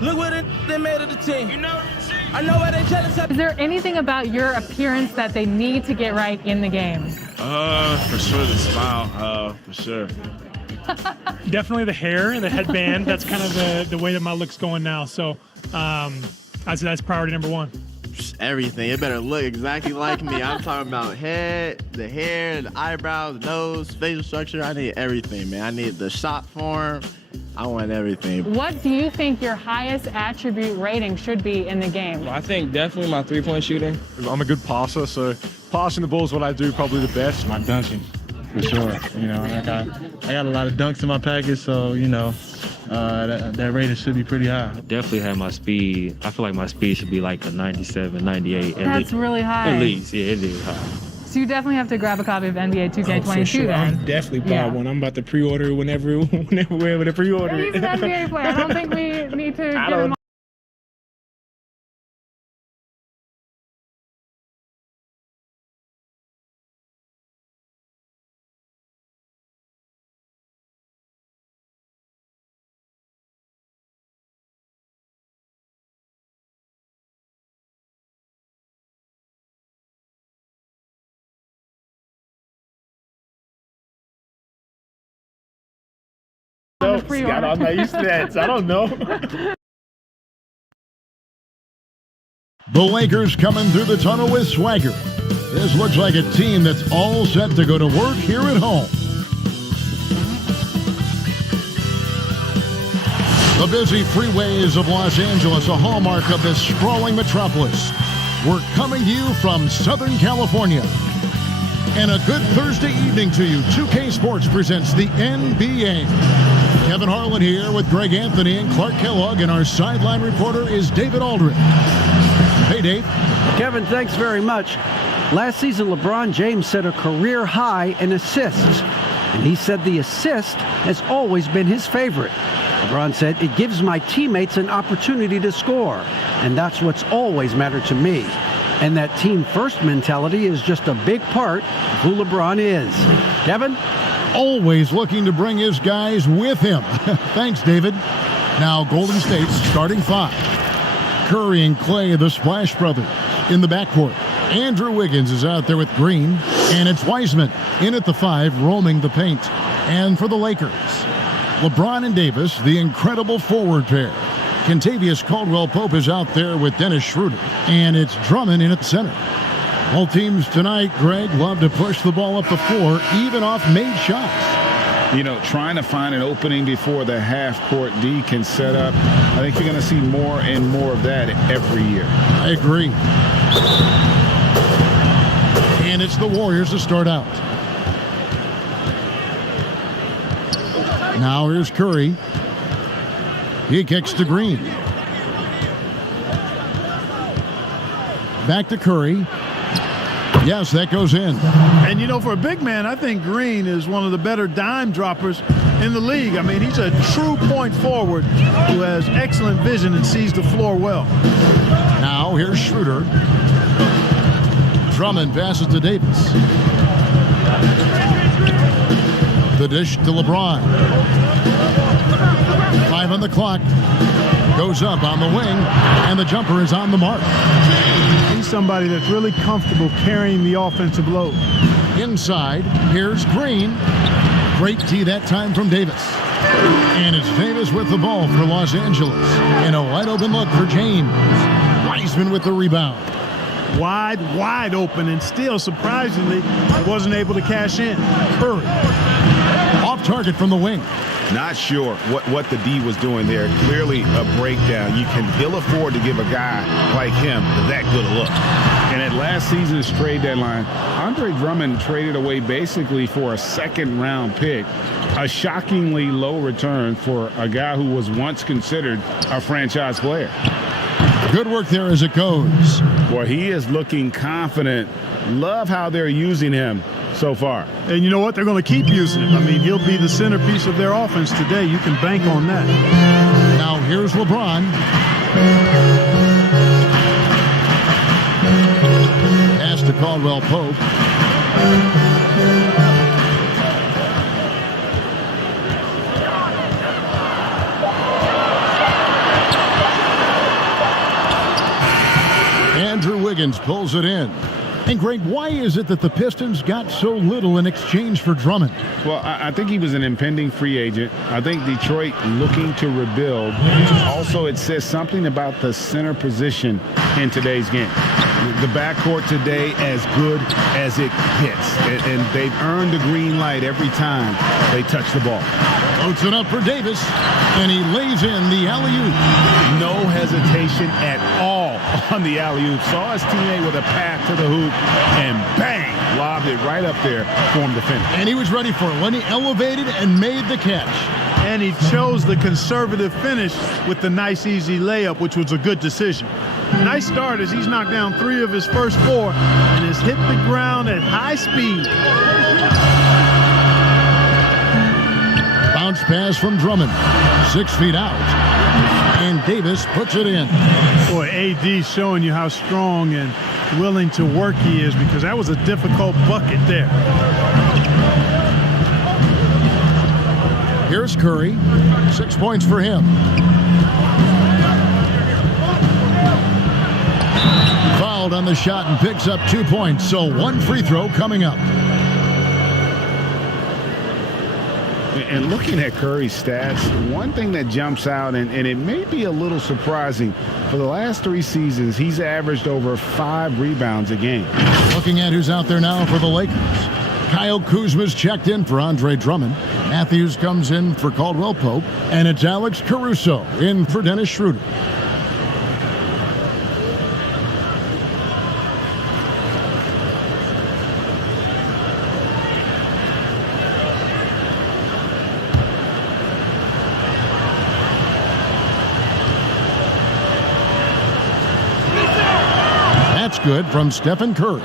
Look what they made of the team. You know, I know why they jealous of. Is there anything about your appearance that they need to get right in the game? For sure the smile, for sure. Definitely the hair and the headband. That's kind of the way that my look's going now. So I'd say that's priority number one. Everything. It better look exactly like me. I'm talking about head, the hair, the eyebrows, the nose, facial structure. I need everything, man. I need the shot form. I want everything. What do you think your highest attribute rating should be in the game? I think definitely my three-point shooting. I'm a good passer, so passing the ball is what I do probably the best. My dunking, for sure. You know, I got a lot of dunks in my package, so, you know, that rating should be pretty high. Definitely have my speed. I feel like my speed should be like a 97, 98. That's really high. At least, yeah, it is high. So you definitely have to grab a copy of NBA 2K22 for sure. then. I'm definitely buy one. I'm about to pre-order whenever we're able to pre-order He's it. an NBA player. I don't think we need to get him. Scott, I'm not used to that, so I don't know. The Lakers coming through the tunnel with swagger. This looks like a team that's all set to go to work here at home. The busy freeways of Los Angeles, a hallmark of this sprawling metropolis. We're coming to you from Southern California. And a good Thursday evening to you. 2K Sports presents the NBA. Kevin Harlan here with Greg Anthony and Clark Kellogg, and our sideline reporter is David Aldridge. Hey, Dave. Kevin, thanks very much. Last season, LeBron James set a career high in assists, and he said the assist has always been his favorite. LeBron said, "It gives my teammates an opportunity to score, and that's what's always mattered to me." And that team-first mentality is just a big part of who LeBron is. Kevin? Always looking to bring his guys with him. Thanks, David. Now, Golden State's starting five. Curry and Clay, the Splash Brothers, in the backcourt. Andrew Wiggins is out there with Green, and it's Wiseman in at the five, roaming the paint. And for the Lakers, LeBron and Davis, the incredible forward pair. Kentavious Caldwell-Pope is out there with Dennis Schroeder, and it's Drummond in at center. Both teams tonight, Greg, love to push the ball up the floor, even off made shots. You know, trying to find an opening before the half-court D can set up. I think you're going to see more and more of that every year. I agree. And it's the Warriors to start out. Now here's Curry. He kicks to Green. Back to Curry. Yes, that goes in. And, you know, for a big man, I think Green is one of the better dime droppers in the league. I mean, he's a true point forward who has excellent vision and sees the floor well. Now here's Schroeder. Drummond passes to Davis. The dish to LeBron. 5 on the clock. Goes up on the wing, and the jumper is on the mark. He's somebody that's really comfortable carrying the offensive load. Inside, here's Green. Great tee that time from Davis. And it's Davis with the ball for Los Angeles. And a wide open look for James. Wiseman with the rebound. Wide open, and still, surprisingly, wasn't able to cash in. Curry. Off target from the wing. Not sure what the D was doing there. Clearly a breakdown. You can ill afford to give a guy like him that good a look. And at last season's trade deadline, Andre Drummond traded away basically for a second-round pick. A shockingly low return for a guy who was once considered a franchise player. Good work there as it goes. Boy, he is looking confident. Love how they're using him so far. And you know what? They're going to keep using him. I mean, he'll be the centerpiece of their offense today. You can bank on that. Now here's LeBron. Pass to Caldwell-Pope. Higgins pulls it in. And Greg, why is it that the Pistons got so little in exchange for Drummond? Well, I think he was an impending free agent. I think Detroit looking to rebuild. Also, it says something about the center position in today's game. The backcourt today as good as it gets. And they've earned the green light every time they touch the ball. Floats it up for Davis, and he lays in the alley-oop. No hesitation at all on the alley-oop. Saw his teammate with a path to the hoop, and bang, lobbed it right up there for him to finish. And he was ready for it when he elevated and made the catch. And he chose the conservative finish with the nice, easy layup, which was a good decision. Nice start as he's knocked down 3 of his first 4 and has hit the ground at high speed. Bounce pass from Drummond. 6 feet out. And Davis puts it in. Boy, AD showing you how strong and willing to work he is, because that was a difficult bucket there. Here's Curry. 6 points for him. Fouled on the shot and picks up 2 points. So 1 free throw coming up. And looking at Curry's stats, one thing that jumps out, and it may be a little surprising, for the last 3 seasons, he's averaged over 5 rebounds a game. Looking at who's out there now for the Lakers. Kyle Kuzma's checked in for Andre Drummond. Matthews comes in for Caldwell Pope. And it's Alex Caruso in for Dennis Schroeder. That's good from Stephen Curry.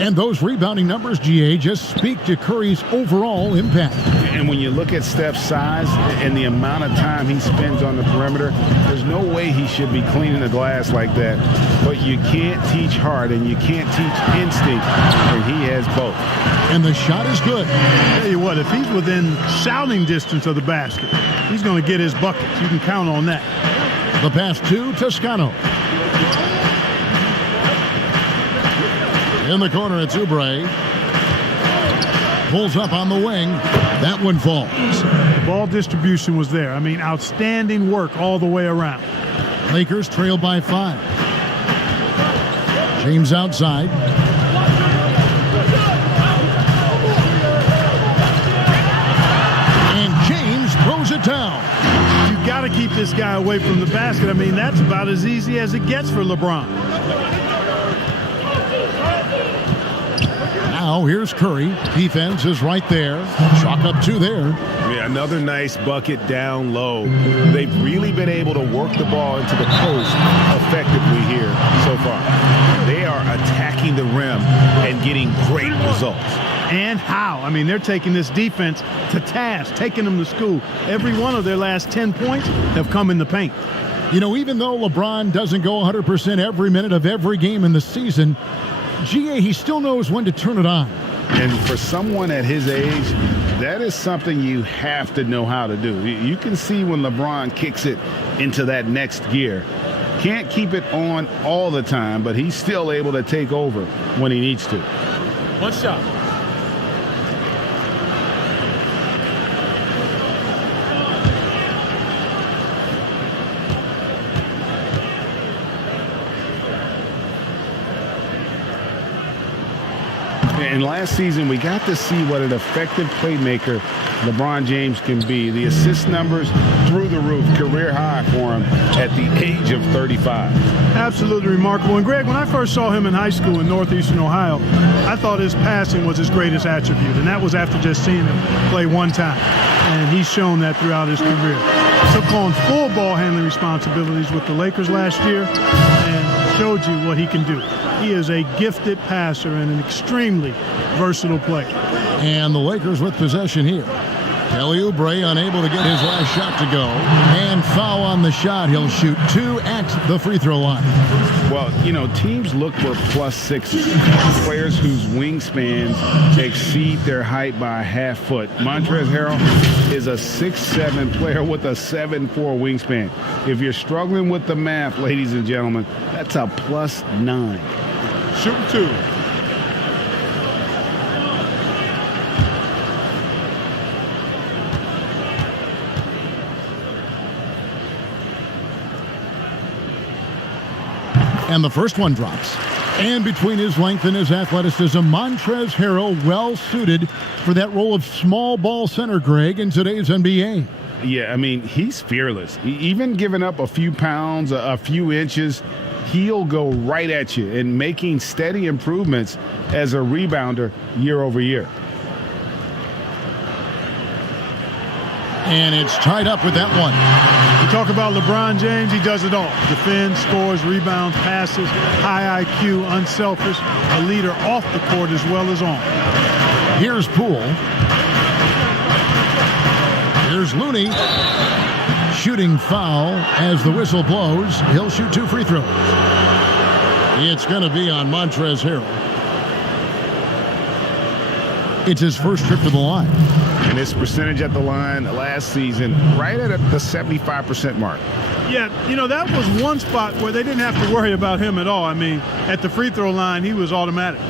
And those rebounding numbers, GA, just speak to Curry's overall impact. And when you look at Steph's size and the amount of time he spends on the perimeter, there's no way he should be cleaning the glass like that. But you can't teach heart and you can't teach instinct, and he has both. And the shot is good. I'll tell you what, if he's within shouting distance of the basket, he's going to get his buckets. You can count on that. The pass to Toscano. In the corner, it's Oubre. Pulls up on the wing. That one falls. The ball distribution was there. I mean, outstanding work all the way around. Lakers trail by 5. James outside. And James throws it down. You got to keep this guy away from the basket. I mean, that's about as easy as it gets for LeBron. Now here's Curry. Defense is right there. Chalk up 2 there. Yeah, another nice bucket down low. They've really been able to work the ball into the post effectively here so far. They are attacking the rim and getting great results. And how? I mean, they're taking this defense to task, taking them to school. Every one of their last 10 points have come in the paint. You know, even though LeBron doesn't go 100% every minute of every game in the season, GA, he still knows when to turn it on. And for someone at his age, that is something you have to know how to do. You can see when LeBron kicks it into that next gear. Can't keep it on all the time, but he's still able to take over when he needs to. One shot. And last season, we got to see what an effective playmaker LeBron James can be. The assist numbers through the roof, career high for him at the age of 35. Absolutely remarkable. And Greg, when I first saw him in high school in northeastern Ohio, I thought his passing was his greatest attribute. And that was after just seeing him play one time. And he's shown that throughout his career. Took on full ball handling responsibilities with the Lakers last year and showed you what he can do. He is a gifted passer and an extremely versatile player. And the Lakers with possession here. Kelly Oubre unable to get his last shot to go. And foul on the shot. He'll shoot 2 at the free throw line. Well, you know, teams look for +6s, players whose wingspans exceed their height by a half foot. Montrezl Harrell is a 6'7" player with a 7'4" wingspan. If you're struggling with the math, ladies and gentlemen, that's a +9. shooting 2. And the first one drops. And between his length and his athleticism, Montrezl Harrell well suited for that role of small ball center, Greg, in today's NBA. Yeah, I mean, he's fearless. Even giving up a few pounds, a few inches, he'll go right at you and making steady improvements as a rebounder year over year. And it's tied up with that one. You talk about LeBron James, he does it all. Defends, scores, rebounds, passes, high IQ, unselfish, a leader off the court as well as on. Here's Poole. Here's Looney. Shooting foul as the whistle blows. He'll shoot 2 free throws. It's going to be on Montrezl Harrell. It's his first trip to the line. And his percentage at the line last season, right at the 75% mark. Yeah, you know, that was one spot where they didn't have to worry about him at all. I mean, at the free throw line, he was automatic.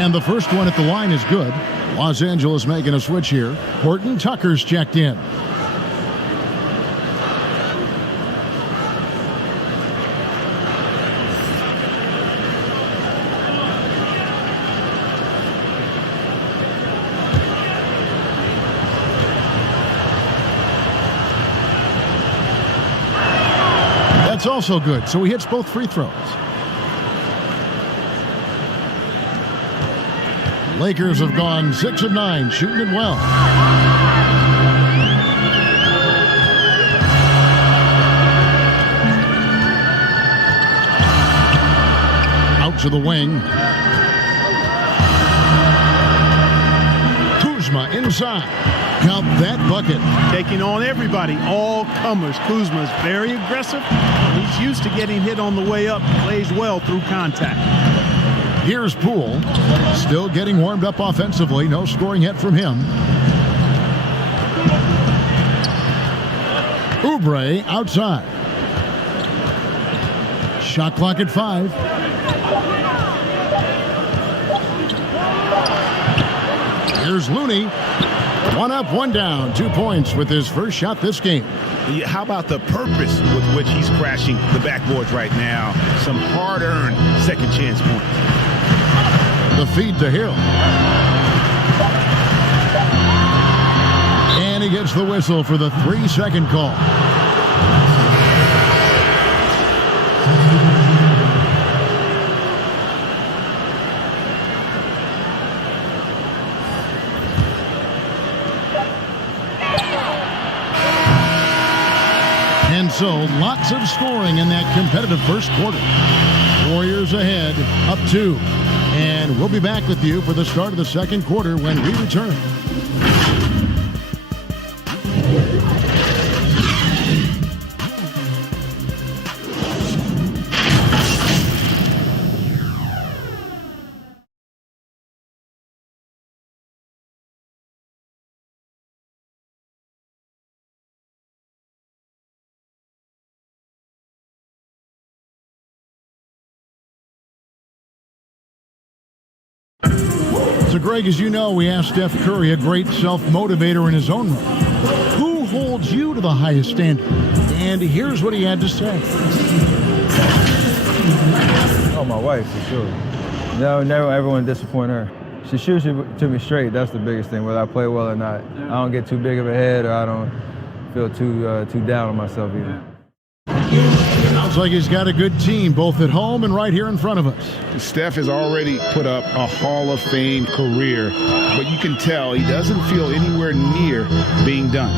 And the first one at the line is good. Los Angeles making a switch here. Horton Tucker's checked in. That's also good, so he hits both free throws. Lakers have gone 6 of 9, shooting it well. Out to the wing. Kuzma inside. Count that bucket. Taking on everybody, all comers. Kuzma's very aggressive. He's used to getting hit on the way up. Plays well through contact. Here's Poole, still getting warmed up offensively. No scoring yet from him. Oubre outside. Shot clock at 5. Here's Looney. 1 up, 1 down. 2 points with his first shot this game. How about the purpose with which he's crashing the backboards right now? Some hard-earned second chance points. The feed to Hill. And he gets the whistle for the 3-second call. And so, lots of scoring in that competitive first quarter. Warriors ahead, up 2. And we'll be back with you for the start of the second quarter when we return. So, Greg, as you know, we asked Steph Curry, a great self-motivator in his own right, who holds you to the highest standard? And here's what he had to say. Oh, my wife, for sure. No, never ever want to disappoint her. She shoots it to me straight. That's the biggest thing, whether I play well or not. I don't get too big of a head, or I don't feel too down on myself either. Sounds like he's got a good team, both at home and right here in front of us. Steph has already put up a Hall of Fame career, but you can tell he doesn't feel anywhere near being done.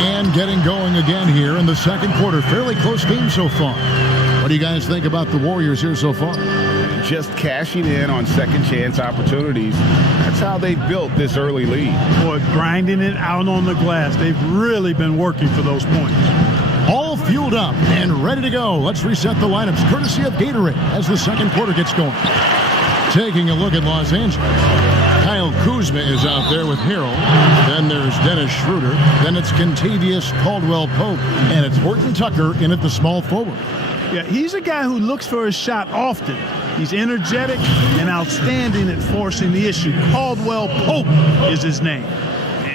And getting going again here in the second quarter. Fairly close game so far. What do you guys think about the Warriors here so far? Just cashing in on second chance opportunities. That's how they built this early lead. Boy, grinding it out on the glass. They've really been working for those points. fueled up and ready to go. Let's reset the lineups courtesy of Gatorade as the second quarter gets going. Taking a look at Los Angeles. Kyle Kuzma is out there with Harrell. Then there's Dennis Schroeder. Then it's Kentavious Caldwell-Pope. And it's Horton Tucker in at the small forward. Yeah, he's a guy who looks for his shot often. He's energetic and outstanding at forcing the issue. Caldwell-Pope is his name.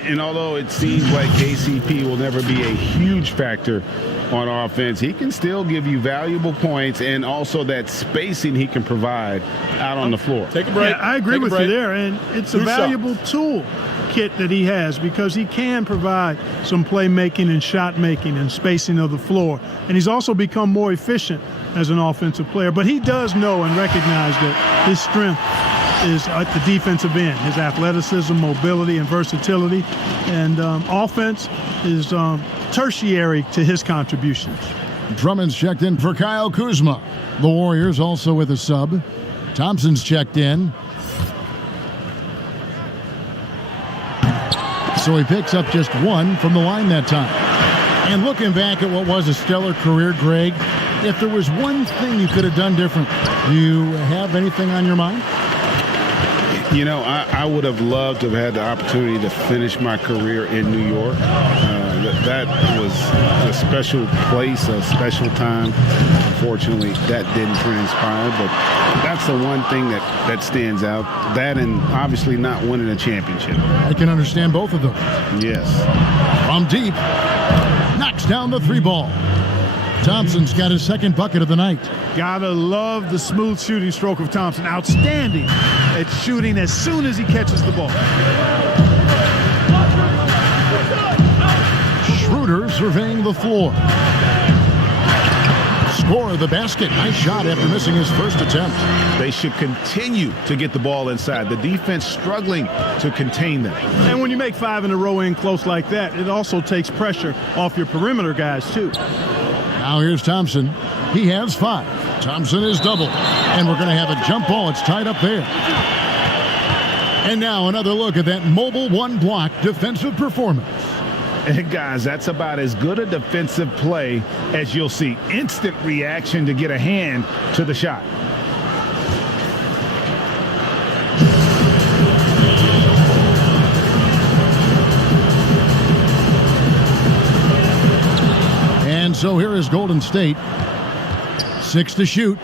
And although it seems like KCP will never be a huge factor on offense, he can still give you valuable points and also that spacing he can provide out on the floor. Take a break. Yeah, I agree with you there, and it's a valuable tool kit that he has because he can provide some playmaking and shot making and spacing of the floor. And he's also become more efficient as an offensive player. But he does know and recognize that his strength is at the defensive end, his athleticism, mobility, and versatility. And offense is tertiary to his contributions. Drummond's checked in for Kyle Kuzma. The Warriors also with a sub. Thompson's checked in. So he picks up just one from the line that time. And looking back at what was a stellar career, Greg, if there was one thing you could have done different, do you have anything on your mind? You know, I would have loved to have had the opportunity to finish my career in New York. That was a special place, a special time. Unfortunately, that didn't transpire, but that's the one thing that stands out. That and obviously not winning a championship. I can understand both of them. Yes. From deep, knocks down the three ball. Thompson's got his second bucket of the night. Gotta love the smooth shooting stroke of Thompson. Outstanding at shooting as soon as he catches the ball. Schroeder surveying the floor. Score of the basket. Nice shot after missing his first attempt. They should continue to get the ball inside. The defense struggling to contain them. And when you make 5 in a row in close like that, it also takes pressure off your perimeter guys, too. Now here's Thompson. He has 5. Thompson is double. And we're going to have a jump ball. It's tied up there. And now another look at that mobile one-block defensive performance. And guys, that's about as good a defensive play as you'll see. Instant reaction to get a hand to the shot. And so here is Golden State. 6 to shoot.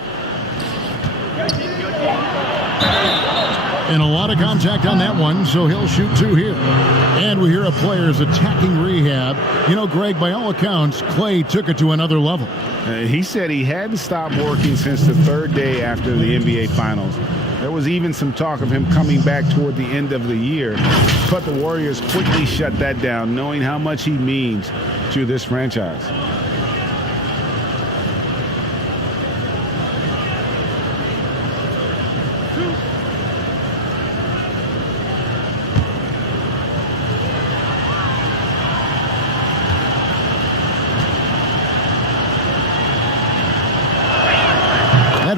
And a lot of contact on that one, so he'll shoot 2 here. And we hear a player's attacking rehab. You know, Greg, by all accounts, Clay took it to another level. He said he hadn't stopped working since the 3rd day after the NBA Finals. There was even some talk of him coming back toward the end of the year. But the Warriors quickly shut that down, knowing how much he means to this franchise.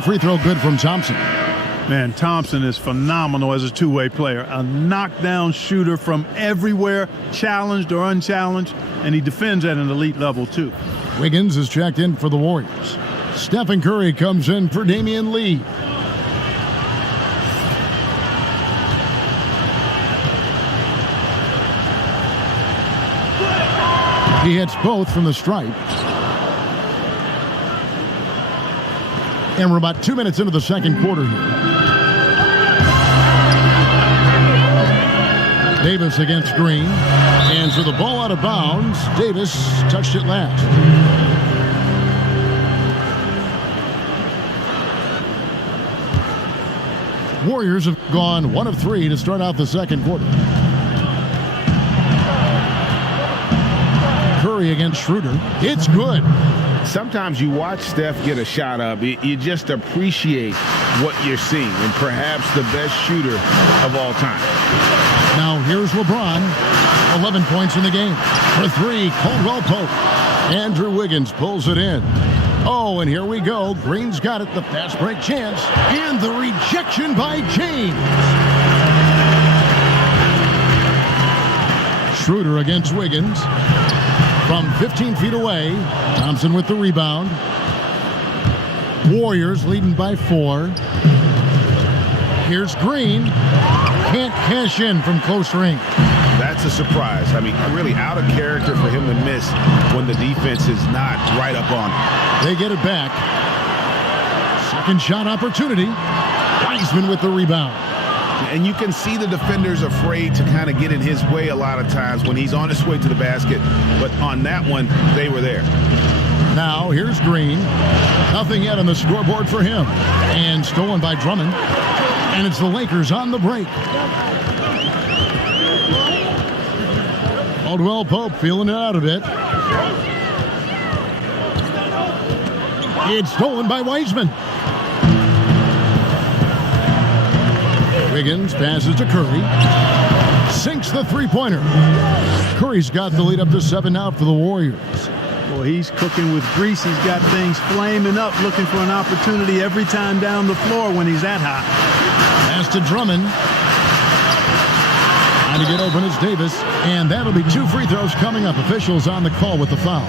Free throw good from Thompson. Man, Thompson is phenomenal as a two-way player. A knockdown shooter from everywhere, challenged or unchallenged, and he defends at an elite level, too. Wiggins is checked in for the Warriors. Stephen Curry comes in for Damian Lee. He hits both from the stripe. And we're about 2 minutes into the second quarter here. Davis against Green. And so the ball out of bounds. Davis touched it last. Warriors have gone 1 of 3 to start out the second quarter. Curry against Schroeder. It's good. Sometimes you watch Steph get a shot up, you just appreciate what you're seeing, and perhaps the best shooter of all time. Now here's LeBron, 11 points in the game. For 3, Caldwell-Pope. Andrew Wiggins pulls it in. Oh, and here we go. Green's got it, the fast break chance, and the rejection by James. Schroeder against Wiggins. from 15 feet away. Thompson with the rebound. Warriors leading by 4. Here's Green. Can't cash in from close range. That's a surprise. I mean, really out of character for him to miss when the defense is not right up on him. They get it back. Second shot opportunity. Wiseman with the rebound. And you can see the defenders afraid to kind of get in his way a lot of times when he's on his way to the basket. But on that one, they were there. Now, here's Green. Nothing yet on the scoreboard for him. And stolen by Drummond. And it's the Lakers on the break. Caldwell Pope feeling it out a bit. It's stolen by Wiseman. Wiggins passes to Curry. Sinks the three-pointer. Curry's got the lead up to 7 now for the Warriors. Well, he's cooking with grease. He's got things flaming up, looking for an opportunity every time down the floor when he's that hot. Pass to Drummond. Trying to get open is Davis. And that'll be 2 free throws coming up. Officials on the call with the foul.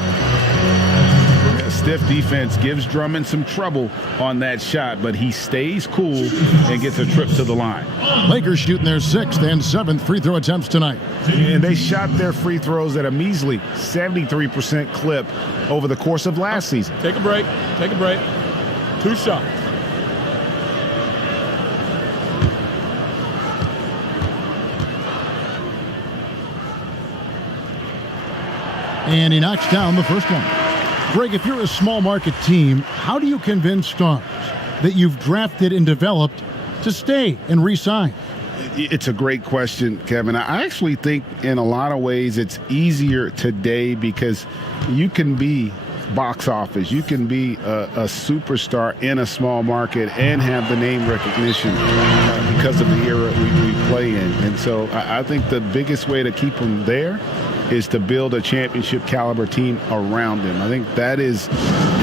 Stiff defense gives Drummond some trouble on that shot, but he stays cool and gets a trip to the line. Lakers shooting their 6th and 7th free throw attempts tonight. And they shot their free throws at a measly 73% clip over the course of last season. Take a break. Take a break. 2 shots. And he knocks down the first one. Greg, if you're a small market team, how do you convince stars that you've drafted and developed to stay and re-sign? It's a great question, Kevin. I actually think in a lot of ways it's easier today because you can be box office. You can be a superstar in a small market and have the name recognition because of the era we play in. And so I think the biggest way to keep them there is to build a championship caliber team around them. I think that is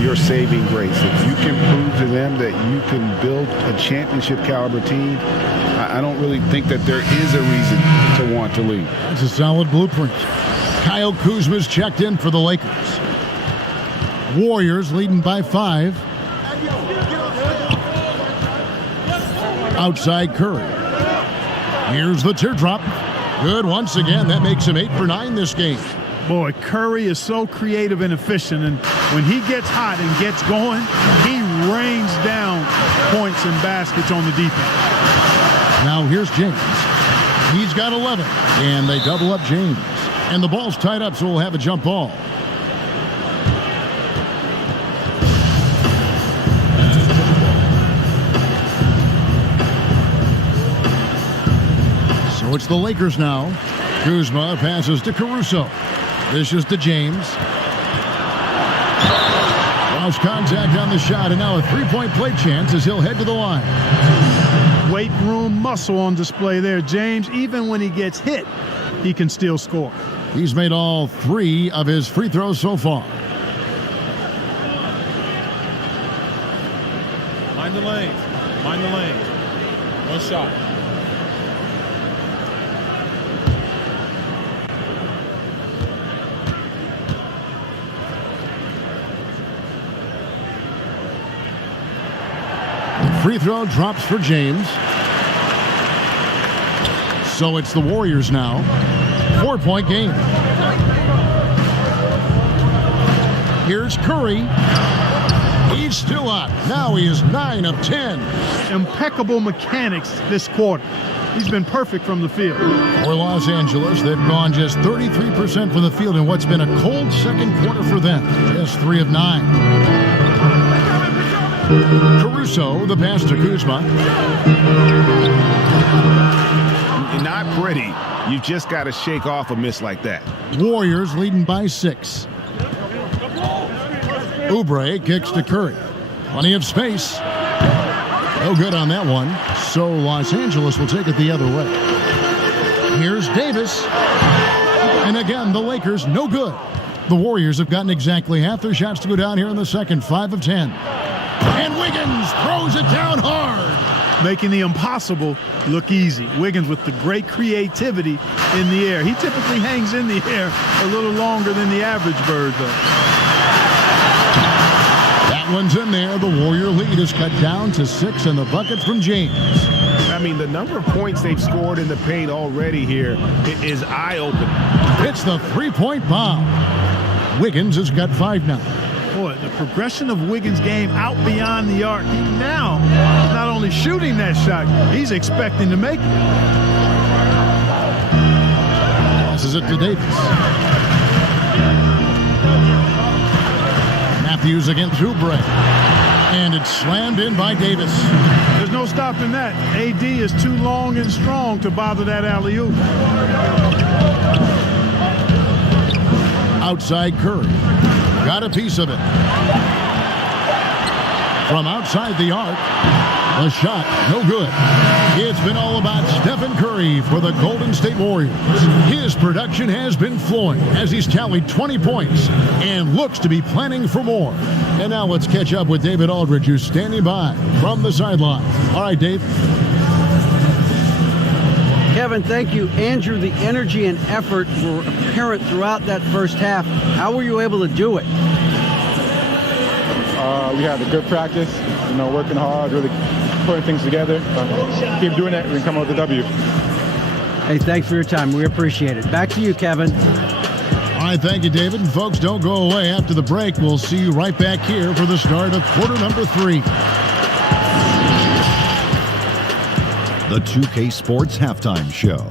your saving grace. If you can prove to them that you can build a championship caliber team, I don't really think that there is a reason to want to leave. That's a solid blueprint. Kyle Kuzma's checked in for the Lakers. Warriors leading by 5. Outside Curry. Here's the teardrop. Good once again. That makes him 8 for 9 this game. Boy, Curry is so creative and efficient, and when he gets hot and gets going, he rains down points and baskets on the defense. Now here's James. He's got 11, and they double up James. And the ball's tied up, so we'll have a jump ball. So it's the Lakers now. Kuzma passes to Caruso. This is to James. Lost contact on the shot, and now a three-point play chance as he'll head to the line. Weight room muscle on display there. James, even when he gets hit, he can still score. He's made all 3 of his free throws so far. Mind the lanes. Mind the lanes. 1 shot. Free throw drops for James. So it's the Warriors now. 4-point game. Here's Curry. He's still up. Now he is 9 of 10. Impeccable mechanics this quarter. He's been perfect from the field. For Los Angeles, they've gone just 33% from the field in what's been a cold second quarter for them. Just 3 of 9. Caruso, the pass to Kuzma. Not pretty. You've just got to shake off a miss like that. Warriors leading by 6. Oubre kicks to Curry. Plenty of space. No good on that one. So Los Angeles will take it the other way. Here's Davis. And again, the Lakers no good. The Warriors have gotten exactly half their shots to go down here in the second. 5 of 10. And Wiggins throws it down hard. making the impossible look easy. Wiggins with the great creativity in the air. He typically hangs in the air a little longer than the average bird, though. That one's in there. The Warrior lead is cut down to 6, and the bucket from James. I mean, the number of points they've scored in the paint already here is eye-opening. It's the three-point bomb. Wiggins has got 5 now. Boy, the progression of Wiggins' game out beyond the arc. He now is not only shooting that shot, he's expecting to make it. Passes it to Davis. Matthews against Oubre. And it's slammed in by Davis. There's no stopping that. AD is too long and strong to bother that alley-oop. Outside Curry. Got a piece of it. From outside the arc. The shot, no good. It's been all about Stephen Curry for the Golden State Warriors. His production has been flowing as he's tallied 20 points and looks to be planning for more. And now let's catch up with David Aldridge, who's standing by from the sideline. All right, Dave. Kevin, thank you. Andrew, the energy and effort were apparent throughout that first half. How were you able to do it? We had a good practice, working hard, really putting things together. Keep doing that, we can come out with a W. Hey, thanks for your time. We appreciate it. Back to you, Kevin. All right, thank you, David. And folks, don't go away. After the break, we'll see you right back here for the start of quarter number 3. The 2K Sports Halftime Show.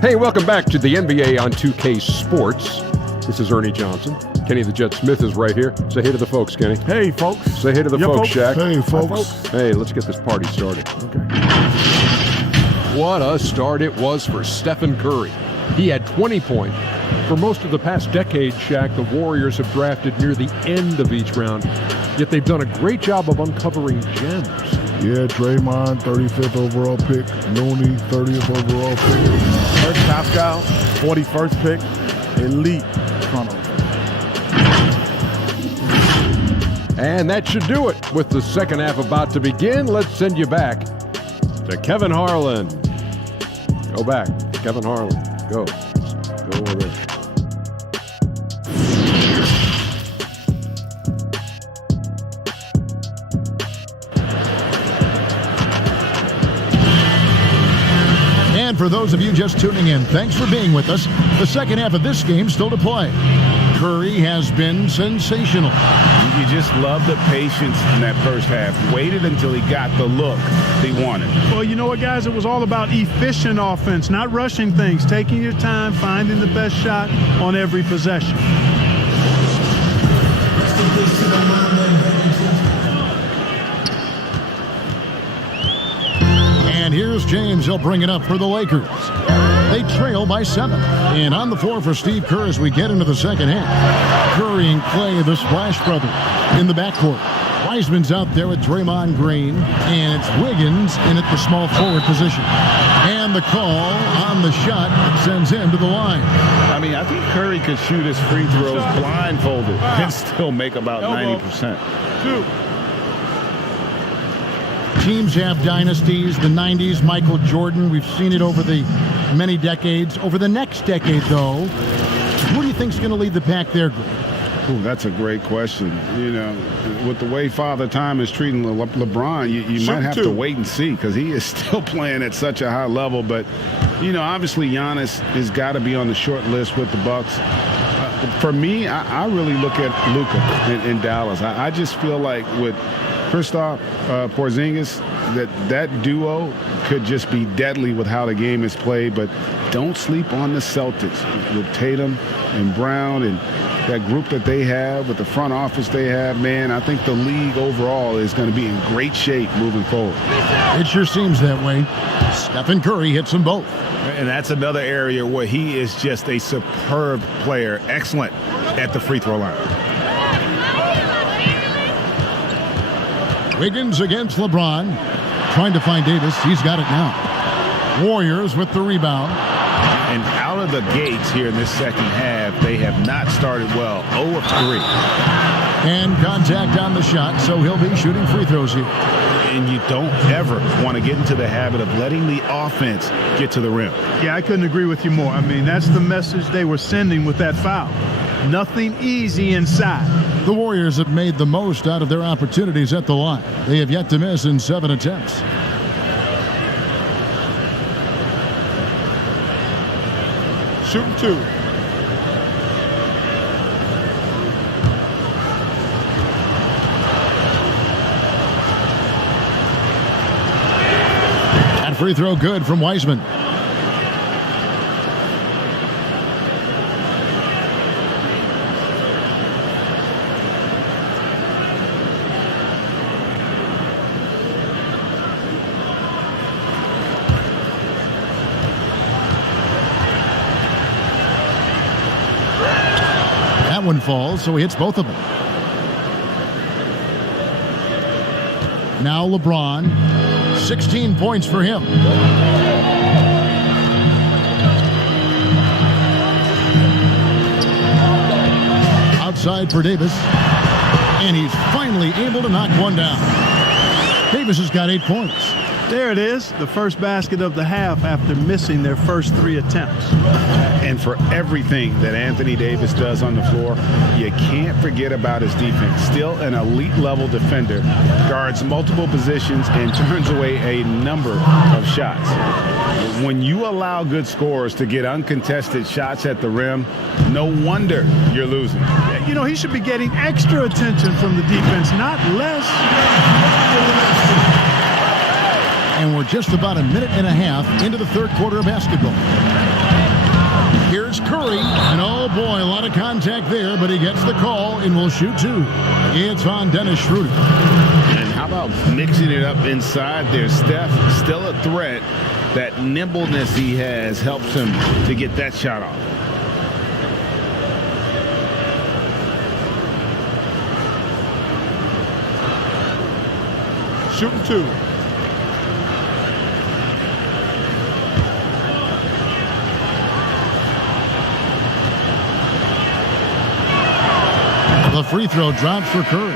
Hey, welcome back to the NBA on 2K Sports. This is Ernie Johnson. Kenny the Jet Smith is right here. Say hey to the folks, Kenny. Hey, folks. Say hey to the folks, Shaq. Hey, folks. Hey, let's get this party started. Okay. What a start it was for Stephen Curry. He had 20 points. For most of the past decade, Shaq, the Warriors have drafted near the end of each round, yet they've done a great job of uncovering gems. Yeah, Draymond, 35th overall pick. Looney, 30th overall pick. First Pascal, 41st pick. Elite front of And that should do it. With the second half about to begin, let's send you back to Kevin Harlan. Go back. Kevin Harlan. Go. Go over there. And for those of you just tuning in, thanks for being with us. The second half of this game still to play. Curry has been sensational. You just love the patience in that first half. Waited until he got the look he wanted. Well, you know what, guys? It was all about efficient offense, not rushing things, taking your time, finding the best shot on every possession. And here's James. He'll bring it up for the Lakers. They trail by 7. And on the floor for Steve Kerr as we get into the second half. Curry and Clay, the Splash Brothers, in the backcourt. Wiseman's out there with Draymond Green. And it's Wiggins in at the small forward position. And the call on the shot sends him to the line. I mean, I think Curry could shoot his free throws blindfolded and still make about 90%. Teams have dynasties. The 90s, Michael Jordan. We've seen it over the many decades. Over the next decade, though, who do you think is going to lead the pack there, Greg? Ooh, that's a great question. You know, with the way Father Time is treating LeBron, you might have to wait and see because he is still playing at such a high level. But, you know, obviously Giannis has got to be on the short list with the Bucks. For me, I really look at Luka in Dallas. I just feel like with Kristaps Porzingis, that duo could just be deadly with how the game is played. But don't sleep on the Celtics with Tatum and Brown and that group that they have with the front office they have. Man, I think the league overall is going to be in great shape moving forward. It sure seems that way. Stephen Curry hits them both. And that's another area where he is just a superb player, excellent at the free throw line. Wiggins against LeBron. Trying to find Davis. He's got it now. Warriors with the rebound. And out of the gates here in this second half, they have not started well. 0 of 3. And contact on the shot, so he'll be shooting free throws here. And you don't ever want to get into the habit of letting the offense get to the rim. Yeah, I couldn't agree with you more. I mean, that's the message they were sending with that foul. Nothing easy inside. The Warriors have made the most out of their opportunities at the line. They have yet to miss in 7 attempts. Shooting 2. That free throw good from Wiseman. One falls, so he hits both of them. Now LeBron, 16 points for him. Outside for Davis, and he's finally able to knock one down. Davis has got 8 points. There it is, the first basket of the half after missing their first 3 attempts. And for everything that Anthony Davis does on the floor, you can't forget about his defense. Still an elite level defender, guards multiple positions and turns away a number of shots. When you allow good scorers to get uncontested shots at the rim, no wonder you're losing. You know, he should be getting extra attention from the defense, not less. And we're just about a minute and a half into the third quarter of basketball. Here's Curry, and oh boy, a lot of contact there, but he gets the call and will shoot 2. It's on Dennis Schroeder. And how about mixing it up inside there? Steph, still a threat. That nimbleness he has helps him to get that shot off. Shooting 2. The free throw drops for Curry.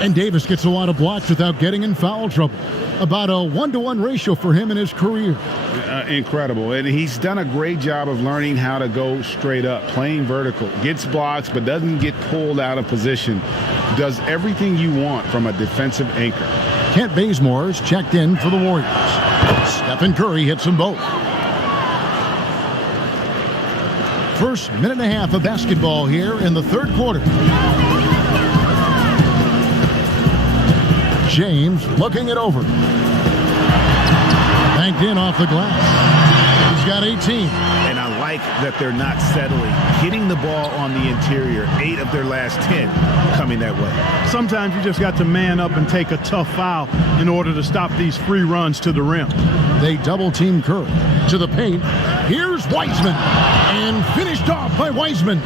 And Davis gets a lot of blocks without getting in foul trouble. About a 1-to-1 ratio for him in his career. Incredible. And he's done a great job of learning how to go straight up, playing vertical. Gets blocks, but doesn't get pulled out of position. Does everything you want from a defensive anchor. Kent Bazemore's checked in for the Warriors. Stephen Curry hits them both. First minute and a half of basketball here in the third quarter. James looking it over. Banked in off the glass. He's got 18. And I like that they're not settling. Getting the ball on the interior. 8 of their last 10 coming that way. Sometimes you just got to man up and take a tough foul in order to stop these free runs to the rim. They double team Curry to the paint. Here's Wiseman. And finished off by Wiseman.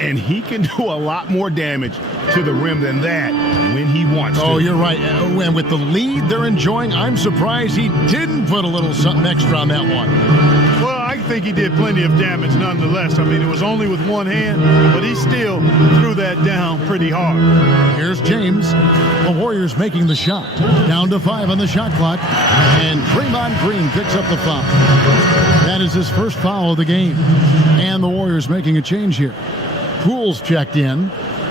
And he can do a lot more damage to the rim than that when he wants to. Oh, you're right. And with the lead they're enjoying, I'm surprised he didn't put a little something extra on that one. Well, I think he did plenty of damage nonetheless. I mean, it was only with one hand, but he still threw that down pretty hard. Here's James. The Warriors making the shot. Down to 5 on the shot clock. And Draymond Green picks up the foul. That is his first foul of the game. And the Warriors making a change here. Poole's checked in.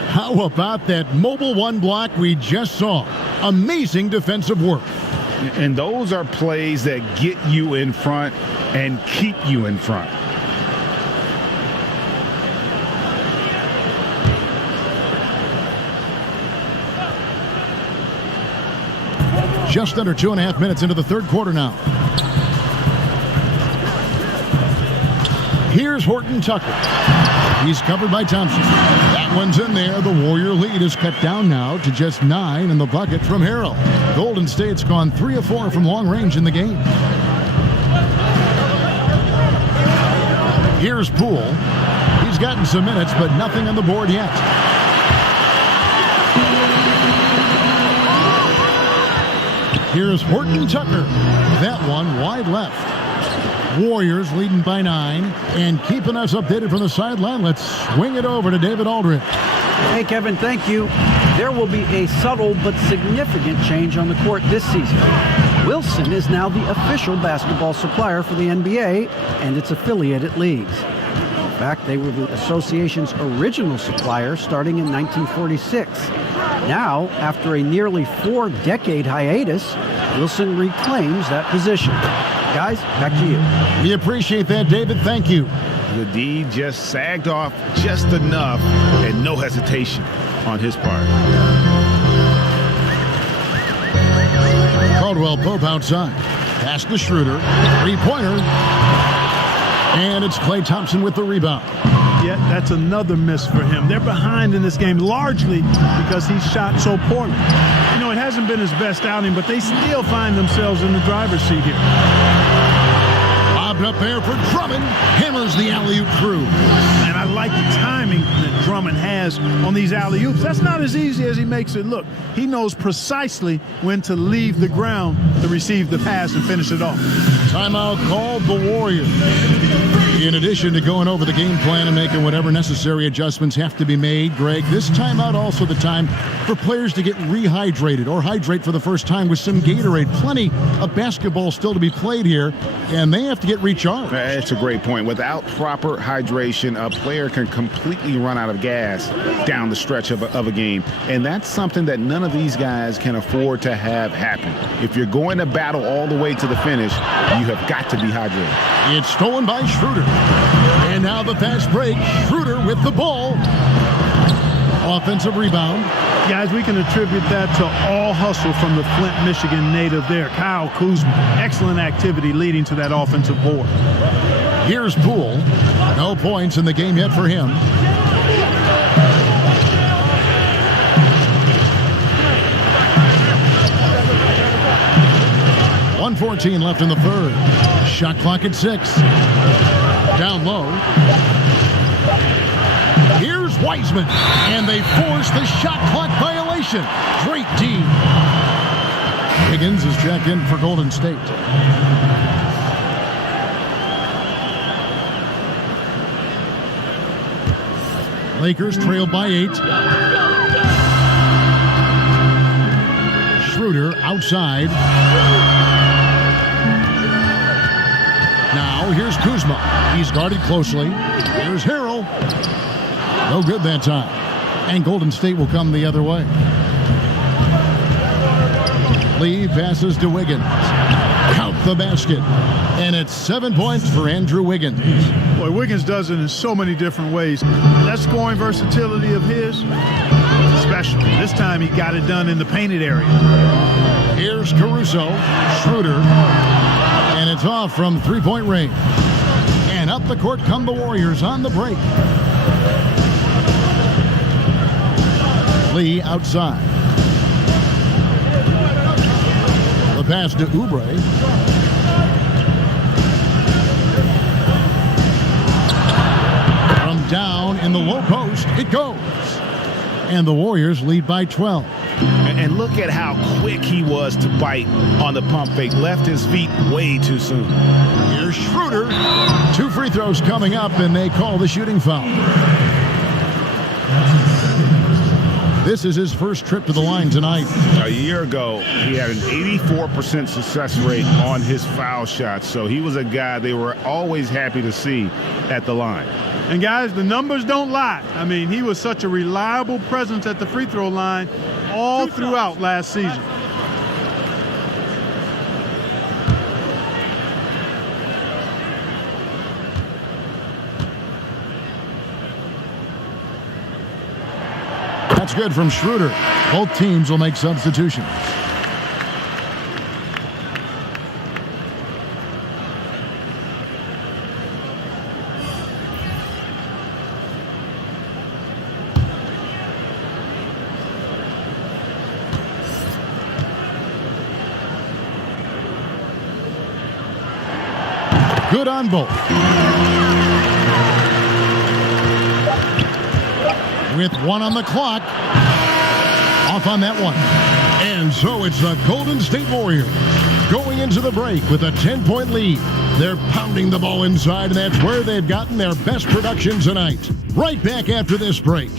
How about that mobile 1 block we just saw? Amazing defensive work. And those are plays that get you in front and keep you in front. Just under 2.5 minutes into the third quarter now. Here's Horton Tucker. He's covered by Thompson. That one's in there. The Warrior lead is cut down now to just 9 in the bucket from Harrell. Golden State's gone 3 of 4 from long range in the game. Here's Poole. He's gotten some minutes, but nothing on the board yet. Here's Horton Tucker. That one wide left. Warriors leading by 9. And keeping us updated from the sideline, let's swing it over to David Aldridge. Hey, Kevin, thank you. There will be a subtle but significant change on the court this season. Wilson is now the official basketball supplier for the NBA and its affiliated leagues. In fact, they were the association's original supplier starting in 1946. Now, after a nearly 4-decade hiatus, Wilson reclaims that position. Guys, back to you. We appreciate that, David. Thank you. The D just sagged off just enough and no hesitation on his part. Caldwell Pope outside. Pass to Schroeder. Three-pointer. And it's Klay Thompson with the rebound. Yeah, that's another miss for him. They're behind in this game largely because he shot so poorly. You know, it hasn't been his best outing, but they still find themselves in the driver's seat here. Lobbed up there for Drummond. Hammers the alley-oop through. And I like the timing that Drummond has on these alley-oops. That's not as easy as he makes it look. He knows precisely when to leave the ground to receive the pass and finish it off. Timeout called the Warriors. In addition to going over the game plan and making whatever necessary adjustments have to be made, Greg, this timeout also the time for players to get rehydrated or hydrate for the first time with some Gatorade. Plenty of basketball still to be played here, and they have to get recharged. That's a great point. Without proper hydration, a player can completely run out of gas down the stretch of a game, and that's something that none of these guys can afford to have happen. If you're going to battle all the way to the finish, you have got to be hydrated. It's stolen by Schroeder. And now the fast break. Schroeder with the ball. Offensive rebound. Guys, we can attribute that to all hustle from the Flint, Michigan native there, Kyle Kuzma. Excellent activity leading to that offensive board. Here's Poole. No points in the game yet for him. .114 left in the third. Shot clock at 6. Down low. Here's Wiseman. And they force the shot clock violation. Great D. Higgins is checked in for Golden State. Lakers trailed by 8. Schroeder outside. Now here's Kuzma. He's guarded closely. Here's Harrell. No good that time. And Golden State will come the other way. Lee passes to Wiggins. Count the basket. And it's 7 points for Andrew Wiggins. Boy, Wiggins does it in so many different ways. That scoring versatility of his, special. This time he got it done in the painted area. Here's Caruso. Schroeder. And it's off from three-point range. And up the court come the Warriors on the break. Lee outside. The pass to Oubre. From down in the low post, it goes. And the Warriors lead by 12. And look at how quick he was to bite on the pump fake. Left his feet way too soon. Here's Schroeder. 2 free throws coming up, and they call the shooting foul. This is his first trip to the line tonight. A year ago, he had an 84% success rate on his foul shots. So he was a guy they were always happy to see at the line. And guys, the numbers don't lie. I mean, he was such a reliable presence at the free throw line all throughout last season. That's good from Schroeder. Both teams will make substitutions. Good on both. With 1 on the clock. Off on that one. And so it's the Golden State Warriors going into the break with a 10-point lead. They're pounding the ball inside, and that's where they've gotten their best production tonight. Right back after this break.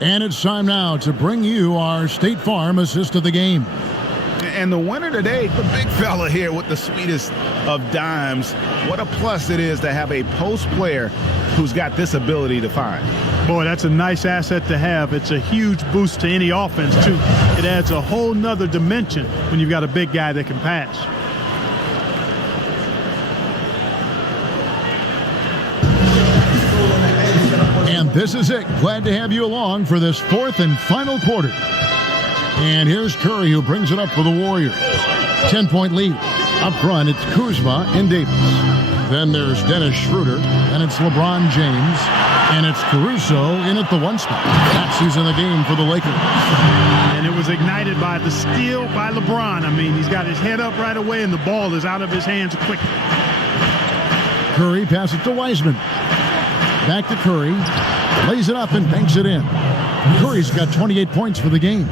And it's time now to bring you our State Farm assist of the game. And the winner today, the big fella here with the sweetest of dimes. What a plus it is to have a post player who's got this ability to find. Boy, that's a nice asset to have. It's a huge boost to any offense, too. It adds a whole nother dimension when you've got a big guy that can pass. And this is it. Glad to have you along for this fourth and final quarter. And here's Curry, who brings it up for the Warriors. 10-point lead. Up front, it's Kuzma and Davis. Then there's Dennis Schroeder. Then it's LeBron James. And it's Caruso in at the one spot. That's in the game for the Lakers. And it was ignited by the steal by LeBron. I mean, he's got his head up right away, and the ball is out of his hands quickly. Curry passes to Wiseman. Back to Curry. Lays it up and banks it in. Curry's got 28 points for the game.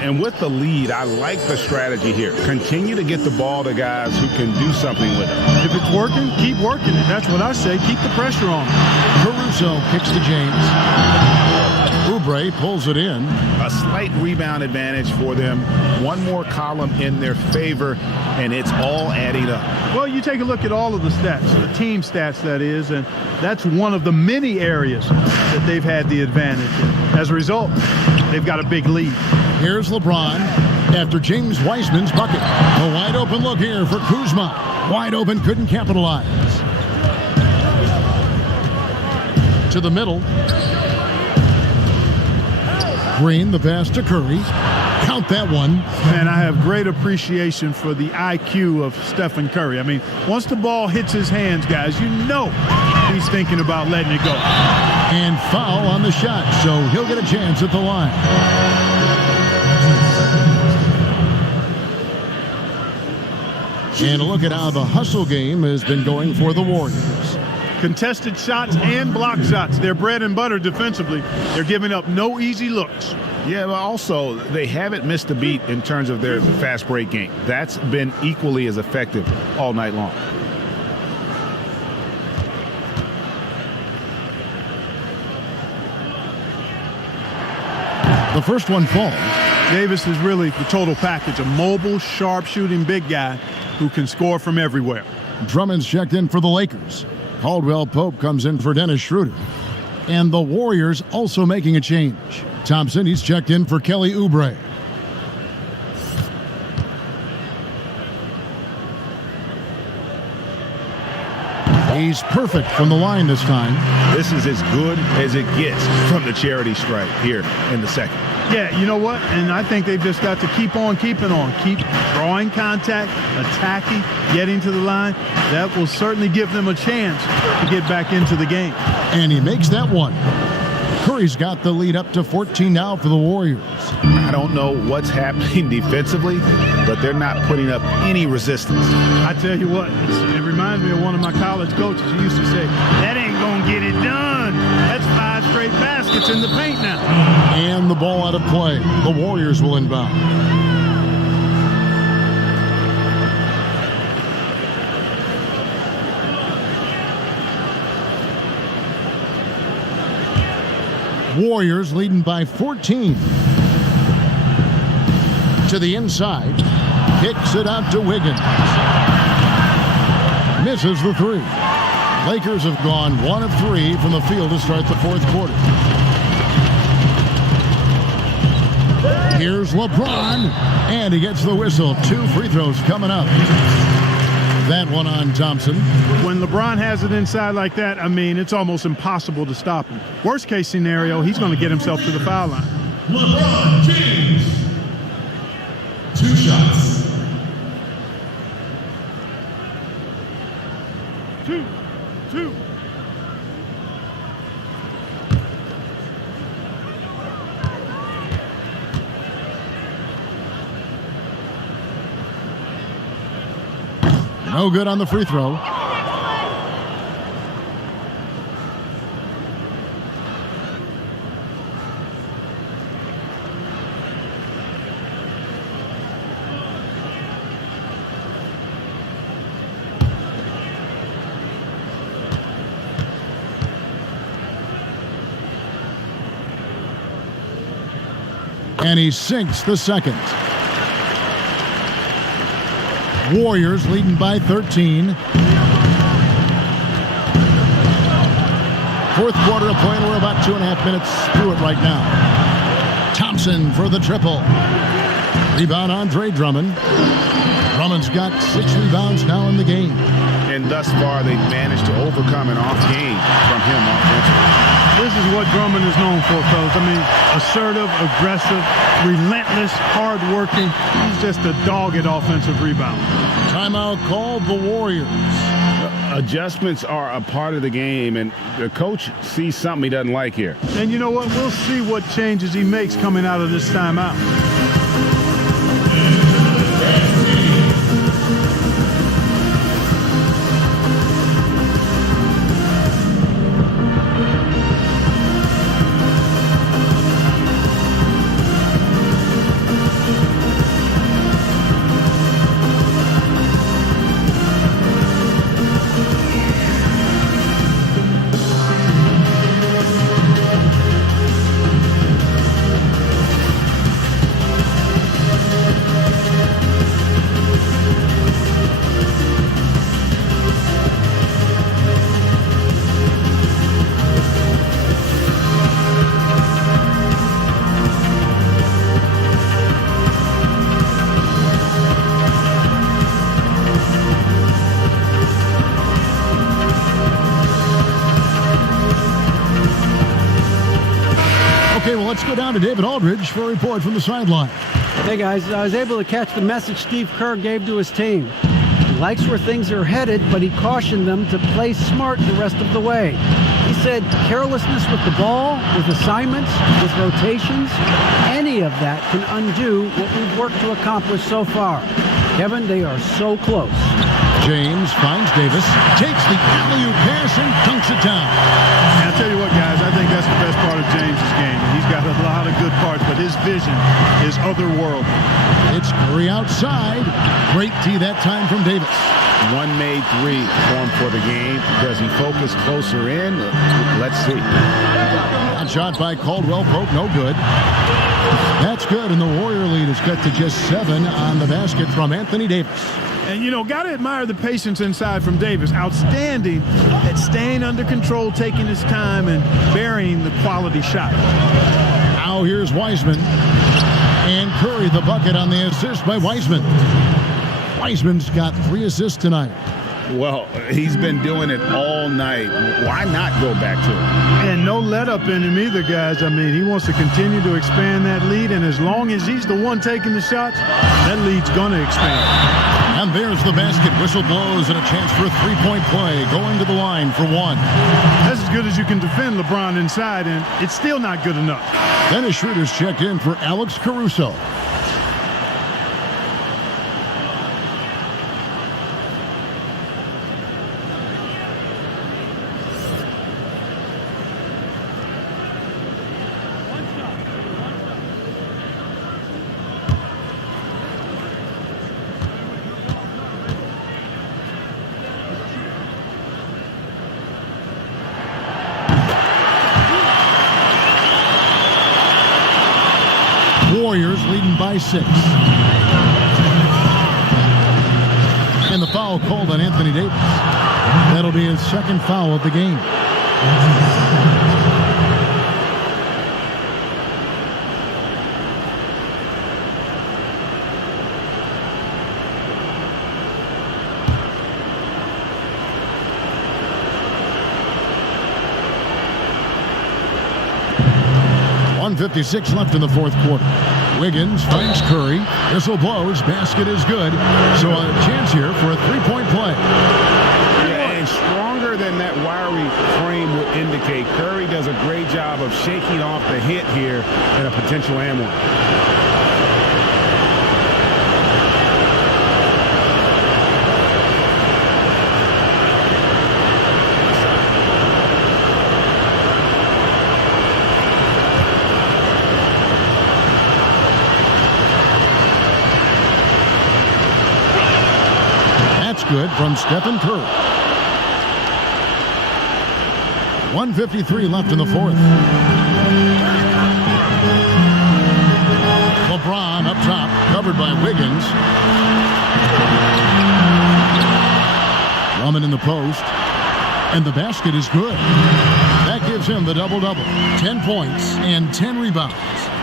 And with the lead, I like the strategy here. Continue to get the ball to guys who can do something with it. If it's working, keep working it. That's what I say. Keep the pressure on. Caruso kicks to James. Oubre pulls it in. A slight rebound advantage for them. One more column in their favor, and it's all adding up. Well, you take a look at all of the stats, the team stats, that is, and that's one of the many areas that they've had the advantage in. As a result, they've got a big lead. Here's LeBron after James Wiseman's bucket. A wide open look here for Kuzma. Wide open, couldn't capitalize. To the middle. Green, the pass to Curry. Count that one. Man, I have great appreciation for the IQ of Stephen Curry. I mean, once the ball hits his hands, guys, you know he's thinking about letting it go. And foul on the shot, so he'll get a chance at the line. And a look at how the hustle game has been going for the Warriors. Contested shots and block shots. They're bread and butter defensively. They're giving up no easy looks. Yeah, but also they haven't missed a beat in terms of their fast break game. That's been equally as effective all night long. The first one falls. Davis is really the total package, a mobile, sharp-shooting big guy who can score from everywhere. Drummond's checked in for the Lakers. Caldwell Pope comes in for Dennis Schroeder. And the Warriors also making a change. Thompson, he's checked in for Kelly Oubre. He's perfect from the line this time. This is as good as it gets from the charity stripe here in the second. Yeah, you know what? And I think they've just got to keep on keeping on. Keep drawing contact, attacking, getting to the line. That will certainly give them a chance to get back into the game. And he makes that one. Curry's got the lead up to 14 now for the Warriors. I don't know what's happening defensively, but they're not putting up any resistance. I tell you what, it reminds me of one of my college coaches. He used to say, that ain't going to get it done. That's 5 straight baskets in the paint now. And the ball out of play. The Warriors will inbound. Warriors leading by 14. To the inside. Kicks it out to Wiggins. Misses the three. Lakers have gone 1 of 3 from the field to start the fourth quarter. Here's LeBron. And he gets the whistle. 2 free throws coming up. That one on Thompson. When LeBron has it inside like that, I mean, it's almost impossible to stop him. Worst case scenario, he's going to get himself to the foul line. LeBron James. 2 shots. 2. No good on the free throw. And he sinks the second. Warriors leading by 13. Fourth quarter of play, and we're about 2.5 minutes through it right now. Thompson for the triple. Rebound, Andre Drummond. Drummond's got 6 rebounds now in the game. And thus far, they've managed to overcome an off game from him offensively. This is what Drummond is known for, fellas. I mean, assertive, aggressive, relentless, hard-working. He's just a dogged offensive rebounder. Timeout called the Warriors. Adjustments are a part of the game, and the coach sees something he doesn't like here. And you know what? We'll see what changes he makes coming out of this timeout. Let's go down to David Aldridge for a report from the sideline. Hey guys, I was able to catch the message Steve Kerr gave to his team. He likes where things are headed, but he cautioned them to play smart the rest of the way. He said carelessness with the ball, with assignments, with rotations, any of that can undo what we've worked to accomplish so far. Kevin, they are so close. James finds Davis, takes the alley-oop pass and dunks it down. And I'll tell you what, guys, I think that's the best part of James's game. He's got a lot of good parts, but his vision is otherworldly. It's Curry outside. Great D that time from Davis. One made three for him for the game. Does he focus closer in? Let's see. That shot by Caldwell broke, no good. That's good, and the Warrior lead is cut to just 7 on the basket from Anthony Davis. And, you know, got to admire the patience inside from Davis. Outstanding at staying under control, taking his time, and burying the quality shot. Now here's Wiseman. And Curry the bucket on the assist by Wiseman. Wiseman's got 3 assists tonight. Well, he's been doing it all night. Why not go back to it? And no let up in him either, guys. I mean, he wants to continue to expand that lead, and as long as he's the one taking the shots, that lead's going to expand. And there's the basket. Whistle blows and a chance for a three-point play. Going to the line for 1. That's as good as you can defend LeBron inside, and it's still not good enough. Dennis Schroeder's checked in for Alex Caruso. Warriors leading by 6. And the foul called on Anthony Davis. That'll be his second foul of the game. .156 left in the fourth quarter. Wiggins finds Curry. Whistle blows. Basket is good. So a chance here for a three-point play. Yeah, and stronger than that wiry frame would indicate. Curry does a great job of shaking off the hit here and a potential and one. good from Stephen Curry. 1:53 left in the fourth. LeBron up top, covered by Wiggins. Drummond in the post. And the basket is good. That gives him the double-double. 10 points and 10 rebounds.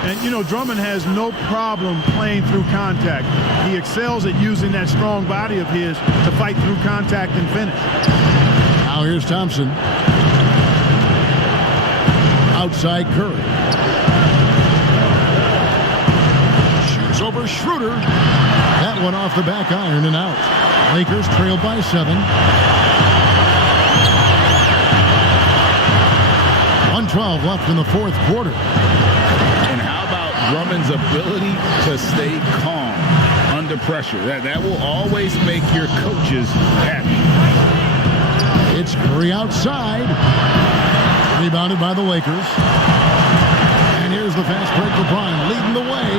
And, you know, Drummond has no problem playing through contact. He excels at using that strong body of his to fight through contact and finish. Now here's Thompson. Outside Curry. Shoots over Schroeder. That one off the back iron and out. Lakers trail by 7. 1:12 left in the fourth quarter. And how about Drummond's ability to stay calm under pressure? That will always make your coaches happy. It's Curry outside. Rebounded by the Lakers. And here's the fast break for Bryant, leading the way.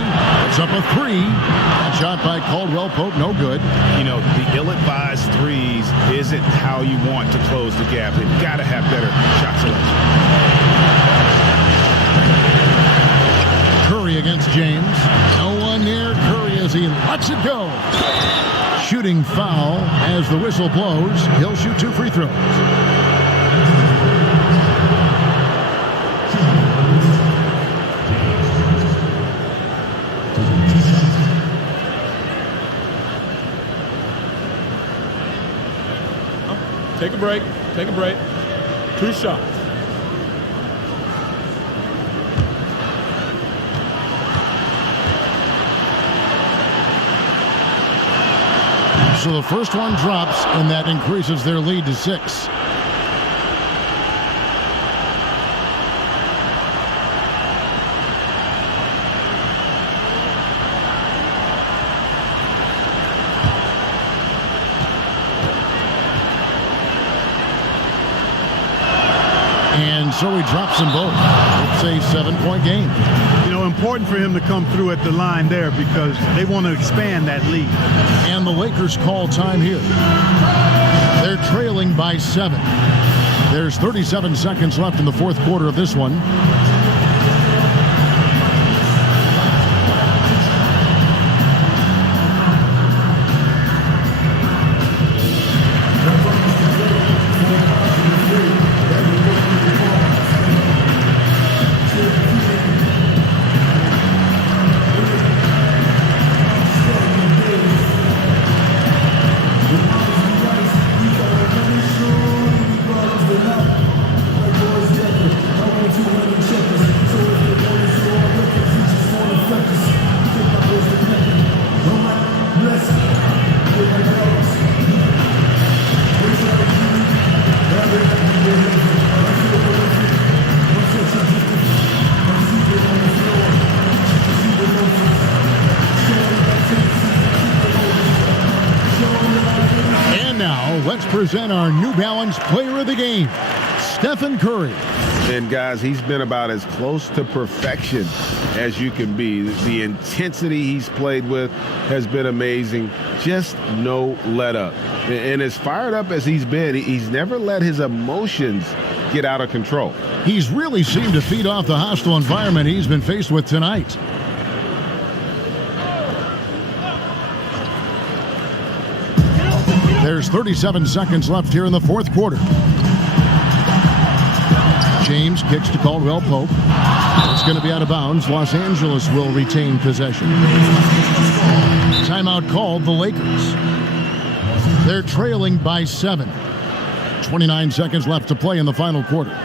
It's up a 3. That shot by Caldwell Pope, no good. You know, the ill-advised threes isn't how you want to close the gap. They've got to have better shot selection. Curry against James. No one near Curry as he lets it go. Shooting foul as the whistle blows. He'll shoot 2 free throws. Take a break. Take a break. 2 shots. So the first one drops, and that increases their lead to 6. And so he drops them both. It's a 7-point game. You know, important for him to come through at the line there because they want to expand that lead. And the Lakers call time here. They're trailing by 7. There's 37 seconds left in the fourth quarter of this one. Let's present our New Balance Player of the Game, Stephen Curry. And guys, he's been about as close to perfection as you can be. The intensity he's played with has been amazing. Just no let up. And as fired up as he's been, he's never let his emotions get out of control. He's really seemed to feed off the hostile environment he's been faced with tonight. There's 37 seconds left here in the fourth quarter. James kicks to Caldwell Pope. It's going to be out of bounds. Los Angeles will retain possession. Timeout called the Lakers. They're trailing by 7. 29 seconds left to play in the final quarter.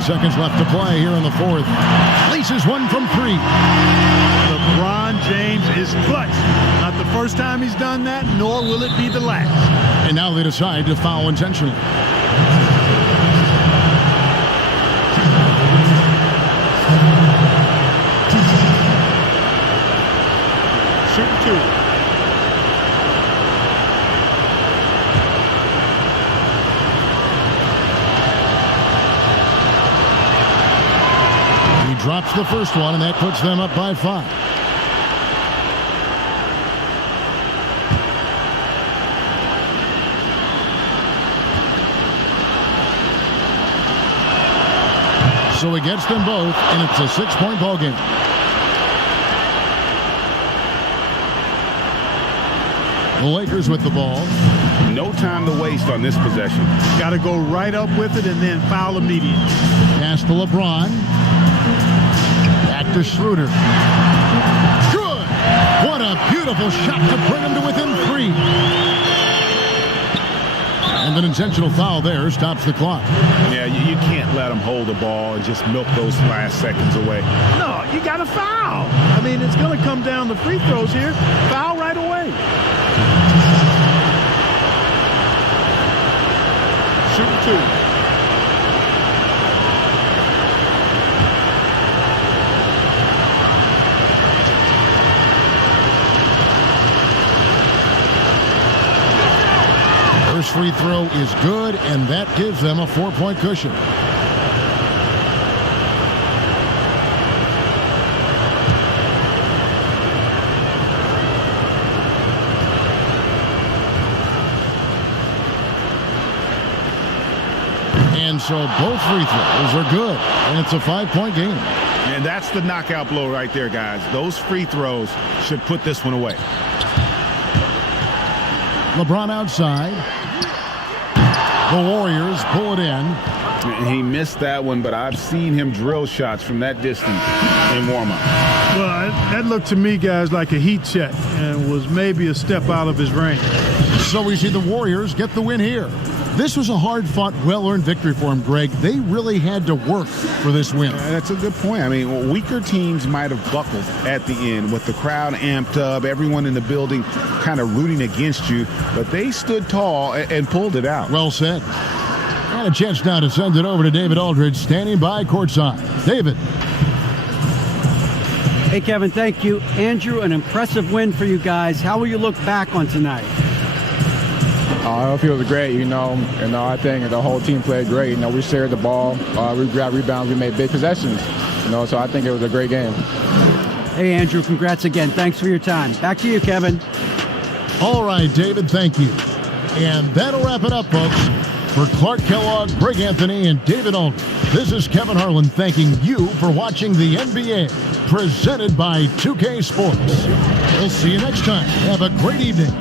Seconds left to play here in the fourth. Laces one from 3. LeBron James is clutch. Not the first time he's done that, nor will it be the last. And now they decide to foul intentionally. drops the first one, and that puts them up by 5. So he gets them both, and it's a 6-point ball game. The Lakers with the ball. No time to waste on this possession. Got to go right up with it and then foul immediately. Pass to LeBron. Back to Schroeder. Good! What a beautiful shot to bring him to within 3. And an intentional foul there stops the clock. Yeah, you can't let them hold the ball and just milk those last seconds away. No, you got to foul. I mean, it's going to come down to free throws here. Foul right away. Shoot 2. First free throw is good, and that gives them a 4-point cushion. And so both free throws are good, and it's a 5-point game. And that's the knockout blow right there, guys. Those free throws should put this one away. LeBron outside. The Warriors pull it in. He missed that one, but I've seen him drill shots from that distance in warm-up. Well, that looked to me, guys, like a heat check and was maybe a step out of his range. So we see the Warriors get the win here. This was a hard-fought, well-earned victory for him, Greg. They really had to work for this win. That's a good point. I mean, weaker teams might have buckled at the end with the crowd amped up, everyone in the building kind of rooting against you, but they stood tall and pulled it out. Well said. And a chance now to send it over to David Aldridge, standing by courtside. David. Hey, Kevin, thank you. Andrew, an impressive win for you guys. How will you look back on tonight? I feel it was great, I think the whole team played great. We shared the ball, we got rebounds, we made big possessions, so I think it was a great game. Hey, Andrew, congrats again. Thanks for your time. Back to you, Kevin. All right, David, thank you. And that'll wrap it up, folks. For Clark Kellogg, Greg Anthony, and David Aldridge, this is Kevin Harlan thanking you for watching the NBA, presented by 2K Sports. We'll see you next time. Have a great evening.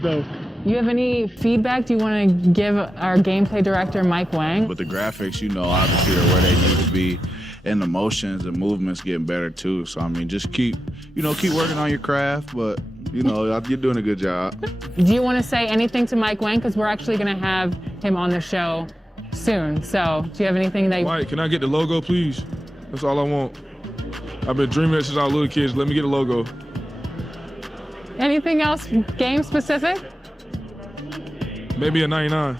Do you have any feedback? Do you want to give our gameplay director, Mike Wang? But the graphics, obviously are where they need to be. And the motions and movements getting better too. So, just keep working on your craft, but, you're doing a good job. Do you want to say anything to Mike Wang? Because we're actually going to have him on the show soon. So, do you have anything that Mike, can I get the logo, please? That's all I want. I've been dreaming it since I was little kids. Let me get a logo. Anything else game specific? Maybe a 99.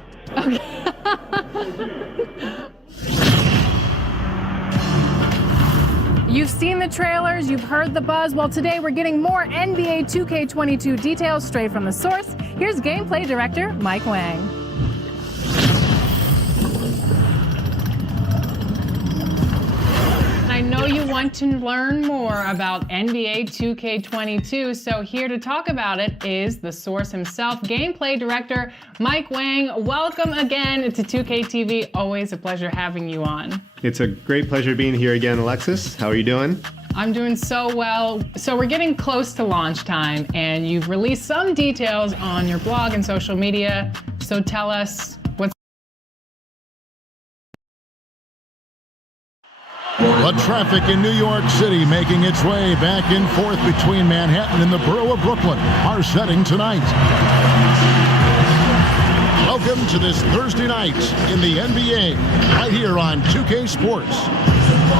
You've seen the trailers, you've heard the buzz. Well, today we're getting more NBA 2K22 details straight from the source. Here's gameplay director Mike Wang. I know you want to learn more about NBA 2K22, so here to talk about it is the source himself, gameplay director Mike Wang. Welcome again to 2K TV. Always a pleasure having you on. It's a great pleasure being here again, Alexis. How are you doing? I'm doing so well. So we're getting close to launch time, and you've released some details on your blog and social media. So tell us what's... The traffic in New York City making its way back and forth between Manhattan and the borough of Brooklyn. Our setting tonight. Welcome to this Thursday night in the NBA, right here on 2K Sports.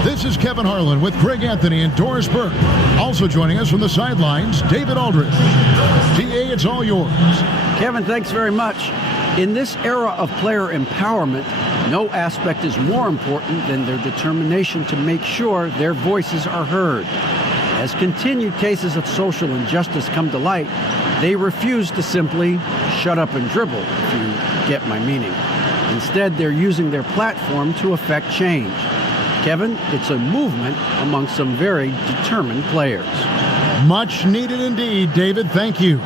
This is Kevin Harlan with Greg Anthony and Doris Burke. Also joining us from the sidelines, David Aldridge. TA, it's all yours. Kevin, thanks very much. In this era of player empowerment, no aspect is more important than their determination to make sure their voices are heard. As continued cases of social injustice come to light, they refuse to simply shut up and dribble, if you get my meaning. Instead, they're using their platform to affect change. Kevin, it's a movement among some very determined players. Much needed indeed, David. Thank you.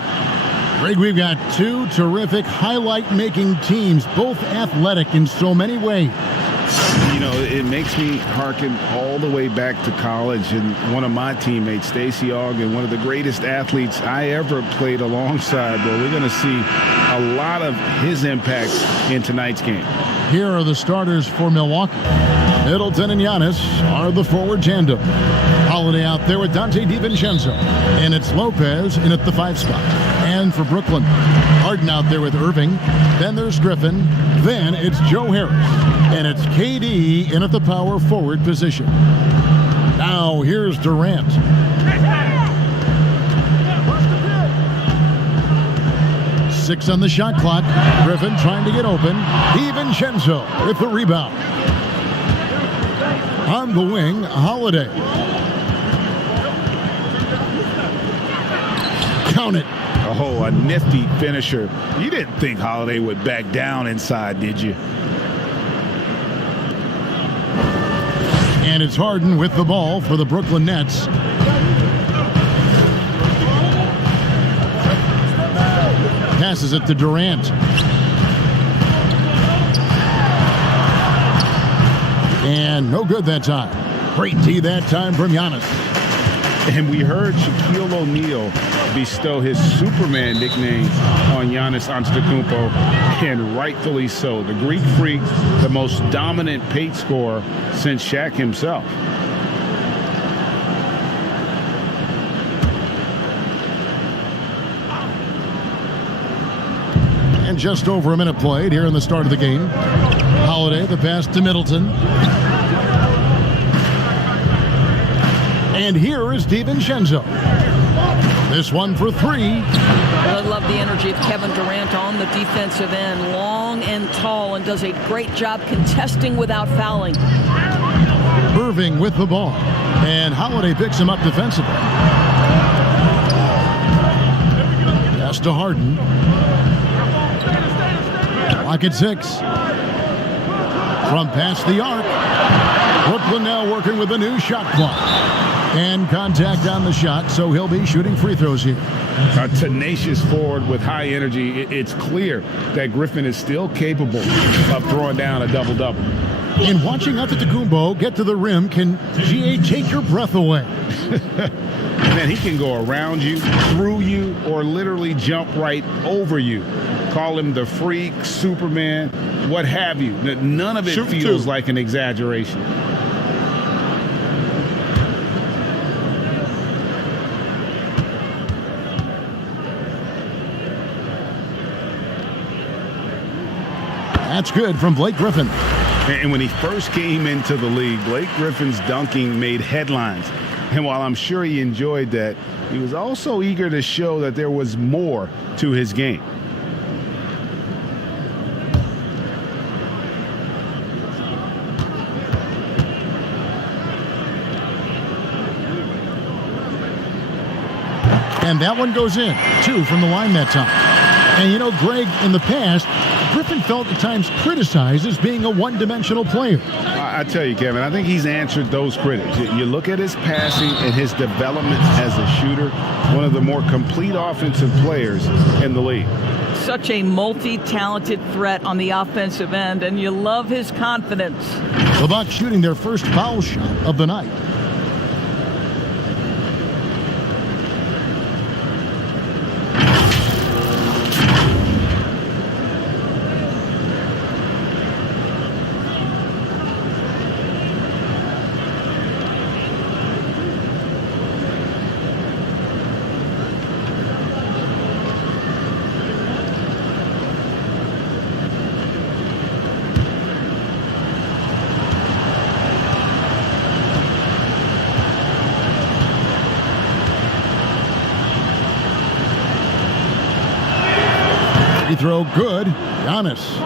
Greg, we've got two terrific highlight-making teams, both athletic in so many ways. You know, it makes me hearken all the way back to college, and one of my teammates, Stacey Ogden, one of the greatest athletes I ever played alongside. But we're going to see a lot of his impact in tonight's game. Here are the starters for Milwaukee. Middleton and Giannis are the forward tandem. Holiday out there with Dante DiVincenzo. And it's Lopez in at the 5 spot. And for Brooklyn, Harden out there with Irving. Then there's Griffin. Then it's Joe Harris. And it's KD in at the power forward position. Now here's Durant. Six on the shot clock. Griffin trying to get open. DiVincenzo with the rebound. On the wing, Holiday. Count it. Oh, a nifty finisher. You didn't think Holiday would back down inside, did you? And it's Harden with the ball for the Brooklyn Nets. Passes it to Durant. And no good that time. Great D that time from Giannis. And we heard Shaquille O'Neal bestow his Superman nickname on Giannis Antetokounmpo, and rightfully so. The Greek Freak, the most dominant paint scorer since Shaq himself. And just over a minute played here in the start of the game. Holiday, the pass to Middleton. And here is DiVincenzo. This one for three. I love the energy of Kevin Durant on the defensive end. Long and tall, and does a great job contesting without fouling. Irving with the ball. And Holiday picks him up defensively. Pass to Harden. Clock at 6. From past the arc. Brooklyn now working with a new shot clock. And contact on the shot, so he'll be shooting free throws here. A tenacious forward with high energy. It's clear that Griffin is still capable of throwing down a double-double. And watching Antetokounmpo get to the rim can, GA, take your breath away. Man, he can go around you, through you, or literally jump right over you. Call him the freak, Superman, what have you. None of it feels like an exaggeration. That's good from Blake Griffin. And when he first came into the league, Blake Griffin's dunking made headlines. And while I'm sure he enjoyed that, he was also eager to show that there was more to his game. And that one goes in. 2 from the line that time. And you know, Greg, in the past, Griffin felt at times criticized as being a one-dimensional player. I tell you, Kevin, I think he's answered those critics. You look at his passing and his development as a shooter, one of the more complete offensive players in the league. Such a multi-talented threat on the offensive end, and you love his confidence. The Bucks shooting their first foul shot of the night. Throw good. Giannis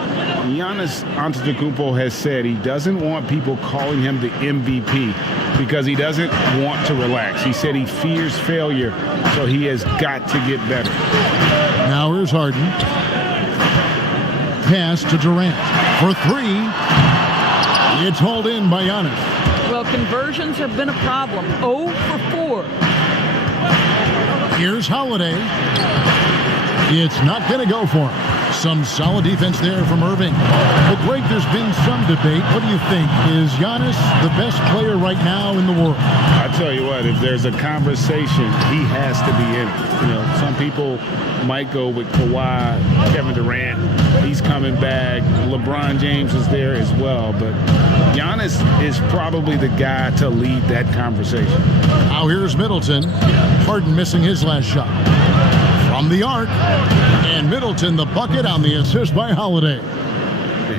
Antetokounmpo has said he doesn't want people calling him the MVP because he doesn't want to relax. He said he fears failure, so he has got to get better. Now here's Harden. Pass to Durant for 3. It's hauled in by Giannis. Well, conversions have been a problem. 0 for 4. Here's Holiday. It's not going to go for him. Some solid defense there from Irving. Well, Greg, there's been some debate. What do you think? Is Giannis the best player right now in the world? I tell you what, if there's a conversation, he has to be in it. You know, some people might go with Kawhi, Kevin Durant. He's coming back. LeBron James is there as well. But Giannis is probably the guy to lead that conversation. Now here's Middleton. Harden missing his last shot. From the arc, and Middleton the bucket on the assist by Holiday.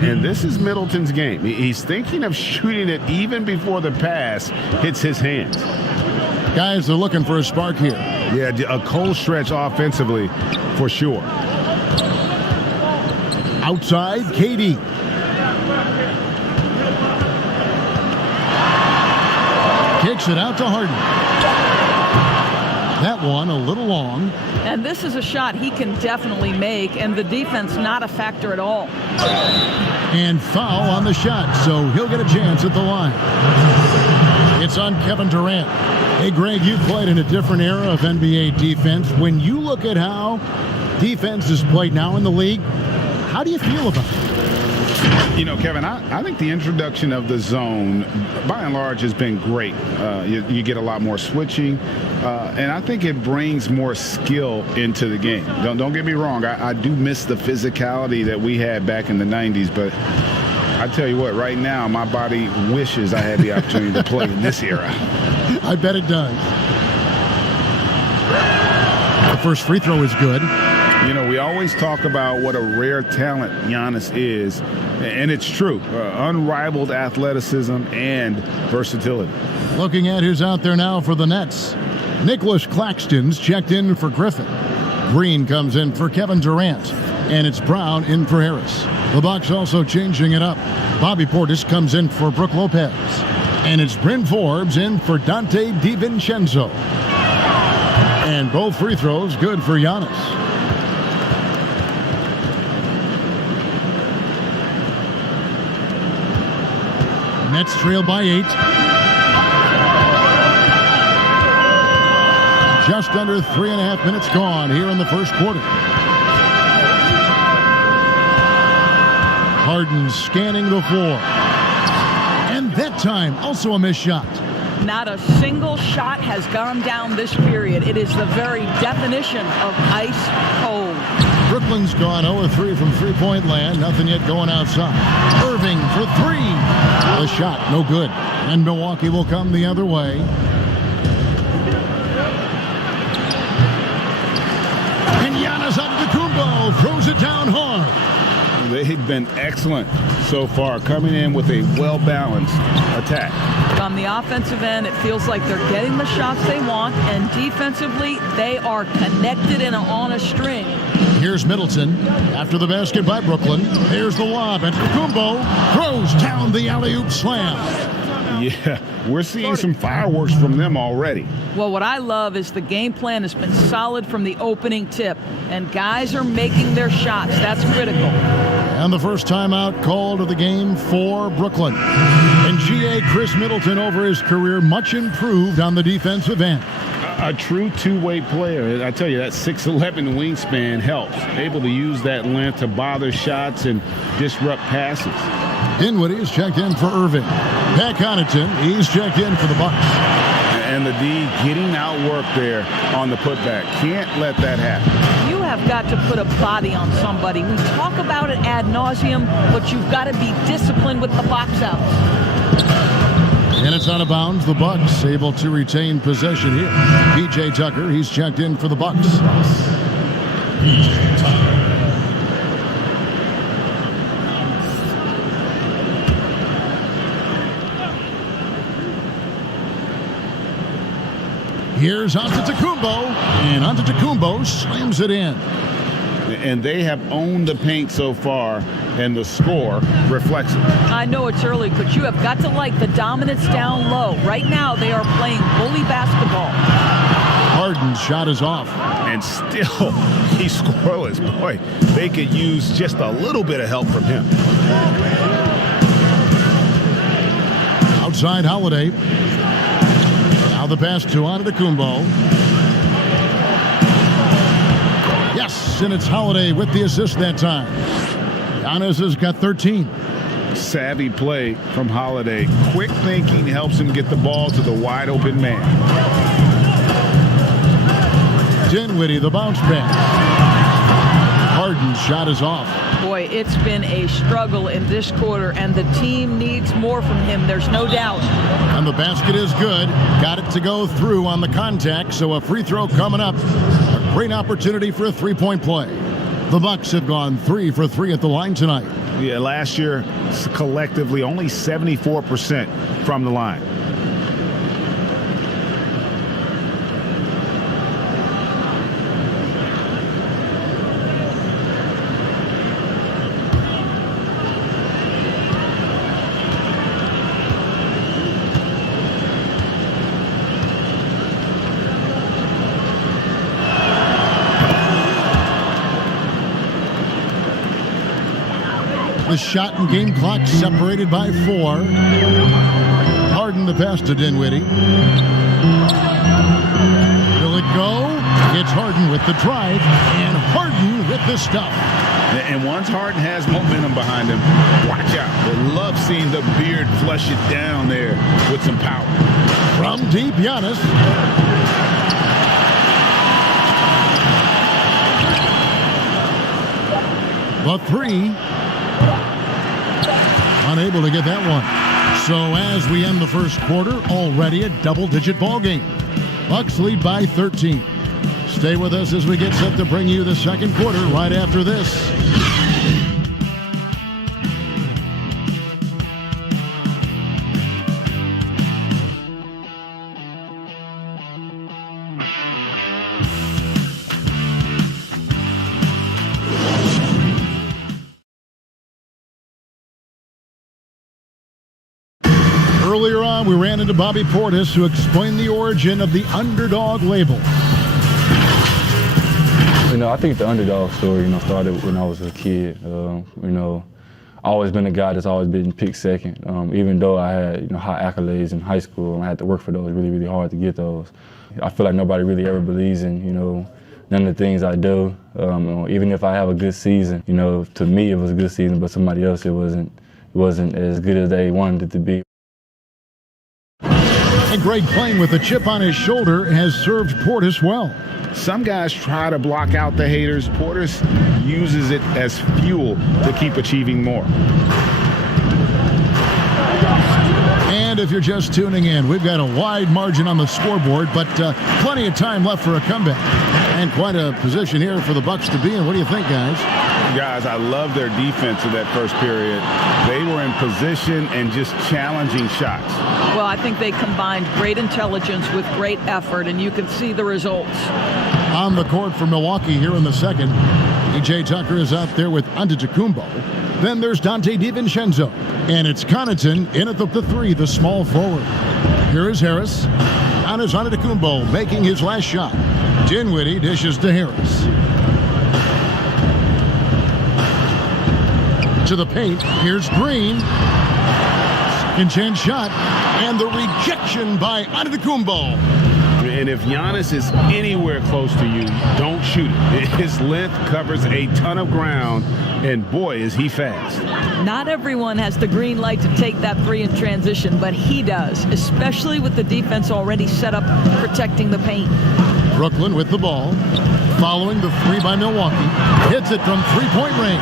And this is Middleton's game. He's thinking of shooting it even before the pass hits his hands. Guys, they're looking for a spark here. Yeah, a cold stretch offensively for sure. Outside, KD. Kicks it out to Harden. That one a little long. And this is a shot he can definitely make, and the defense not a factor at all. And foul on the shot, so he'll get a chance at the line. It's on Kevin Durant. Hey, Greg, you've played in a different era of NBA defense. When you look at how defense is played now in the league, how do you feel about it? You know, Kevin, I think the introduction of the zone, by and large, has been great. You get a lot more switching, and I think it brings more skill into the game. Don't get me wrong. I do miss the physicality that we had back in the 90s, but I tell you what, right now, my body wishes I had the opportunity to play in this era. I bet it does. The first free throw is good. You know, we always talk about what a rare talent Giannis is, and it's true. Unrivaled athleticism and versatility. Looking at who's out there now for the Nets. Nicholas Claxton's checked in for Griffin. Green comes in for Kevin Durant, and it's Brown in for Harris. The Bucks also changing it up. Bobby Portis comes in for Brook Lopez, and it's Bryn Forbes in for Dante DiVincenzo. And both free throws good for Giannis. Nets trail by 8. Just under 3.5 minutes gone here in the first quarter. Harden scanning the floor. And that time, also a missed shot. Not a single shot has gone down this period. It is the very definition of ice cold. Brooklyn's gone 0-3 from three-point land. Nothing yet going outside. Irving for 3. The shot, no good. And Milwaukee will come the other way. And Giannis Antetokounmpo throws it down hard. They've been excellent so far, coming in with a well-balanced attack. On the offensive end, it feels like they're getting the shots they want, and defensively, they are connected and on a string. Here's Middleton after the basket by Brooklyn. Here's the lob, and Kumbo throws down the alley-oop slam. Yeah, we're seeing some fireworks from them already. Well, what I love is the game plan has been solid from the opening tip, and guys are making their shots. That's critical. And the first timeout called of the game for Brooklyn. And GA Chris Middleton, over his career, much improved on the defensive end. A true two-way player. I tell you, that 6'11" wingspan helps. Able to use that length to bother shots and disrupt passes. Dinwiddie is checked in for Irving. Pat Connaughton, he's checked in for the Bucks. And the D getting outworked there on the putback. Can't let that happen. You have got to put a body on somebody. We talk about it ad nauseum, but you've got to be disciplined with the box outs. And it's out of bounds. The Bucks able to retain possession here. PJ Tucker, he's checked in for the Bucks. PJ Tucker. Here's Antetokounmpo, and Antetokounmpo slams it in. And they have owned the paint so far, and the score reflects it. I know it's early, but you have got to like the dominance down low. Right now, they are playing bully basketball. Harden's shot is off. And still, he's scoreless. Boy, they could use just a little bit of help from him. Outside Holiday. Now the pass to Antetokounmpo. Yes, and it's Holiday with the assist that time. Giannis has got 13. Savvy play from Holiday. Quick thinking helps him get the ball to the wide open man. Dinwiddie, the bounce back. Harden's shot is off. Boy, it's been a struggle in this quarter, and the team needs more from him. There's no doubt. And the basket is good. Got it to go through on the contact, so a free throw coming up. A great opportunity for a three-point play. The Bucks have gone 3 for 3 at the line tonight. Yeah, last year, collectively, only 74% from the line. The shot and game clock separated by 4. Harden the pass to Dinwiddie. Will it go? It's Harden with the drive, and Harden with the stuff. And once Harden has momentum behind him, watch out. They love seeing the beard flush it down there with some power. From deep, Giannis. The 3. Unable to get that one. So as we end the first quarter, already a double-digit ball game. Bucks lead by 13. Stay with us as we get set to bring you the second quarter right after this. Earlier on, we ran into Bobby Portis, who explained the origin of the underdog label. You know, I think the underdog story, started when I was a kid. I've always been a guy that's always been picked second. Even though I had, high accolades in high school, and I had to work for those really, really hard to get those. I feel like nobody really ever believes in, none of the things I do. Even if I have a good season, to me it was a good season, but somebody else it wasn't as good as they wanted it to be. And Greg, playing with a chip on his shoulder, has served Portis well. Some guys try to block out the haters. Portis uses it as fuel to keep achieving more. And if you're just tuning in, we've got a wide margin on the scoreboard, but plenty of time left for a comeback. And quite a position here for the Bucks to be in. What do you think, guys? Guys, I love their defense in that first period. They were in position and just challenging shots. Well, I think they combined great intelligence with great effort, and you can see the results. On the court for Milwaukee here in the second, P.J. Tucker is out there with Antetokounmpo. Then there's Dante DiVincenzo. And it's Connaughton in at the three, the small forward. Here is Harris. On is Antetokounmpo making his last shot. Dinwiddie dishes to Harris. To the paint. Here's Green. Second chance shot. And the rejection by Antetokounmpo. And if Giannis is anywhere close to you, don't shoot it. His length covers a ton of ground, and boy, is he fast. Not everyone has the green light to take that three in transition, but he does, especially with the defense already set up protecting the paint. Brooklyn with the ball, following the three by Milwaukee. Hits it from three-point range.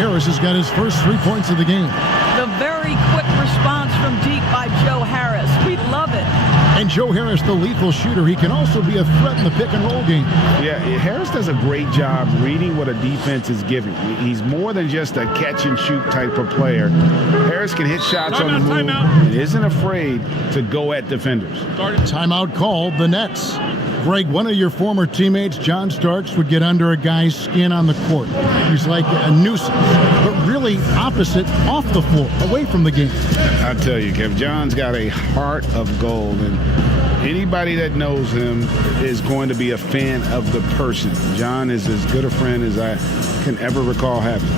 Harris has got his first 3 points of the game. The very quick response from deep by Joe Harris. We love it. And Joe Harris, the lethal shooter, he can also be a threat in the pick-and-roll game. Yeah, Harris does a great job reading what a defense is giving. He's more than just a catch-and-shoot type of player. Harris can hit shots on the move and isn't afraid to go at defenders. Timeout called, the Nets. Greg, one of your former teammates, John Starks, would get under a guy's skin on the court. He's like a nuisance, but really opposite off the floor, away from the game. I tell you, Kev, John's got a heart of gold, and anybody that knows him is going to be a fan of the person. John is as good a friend as I can ever recall having.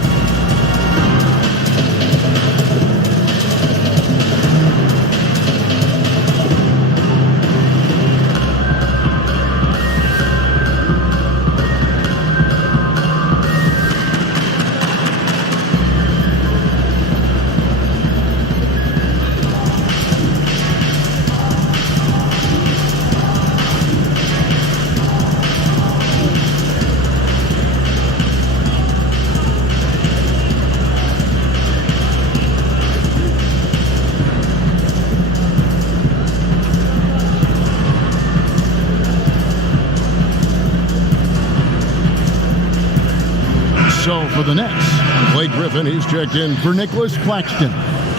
So for the Nets, Blake Griffin, he's checked in for Nicholas Claxton.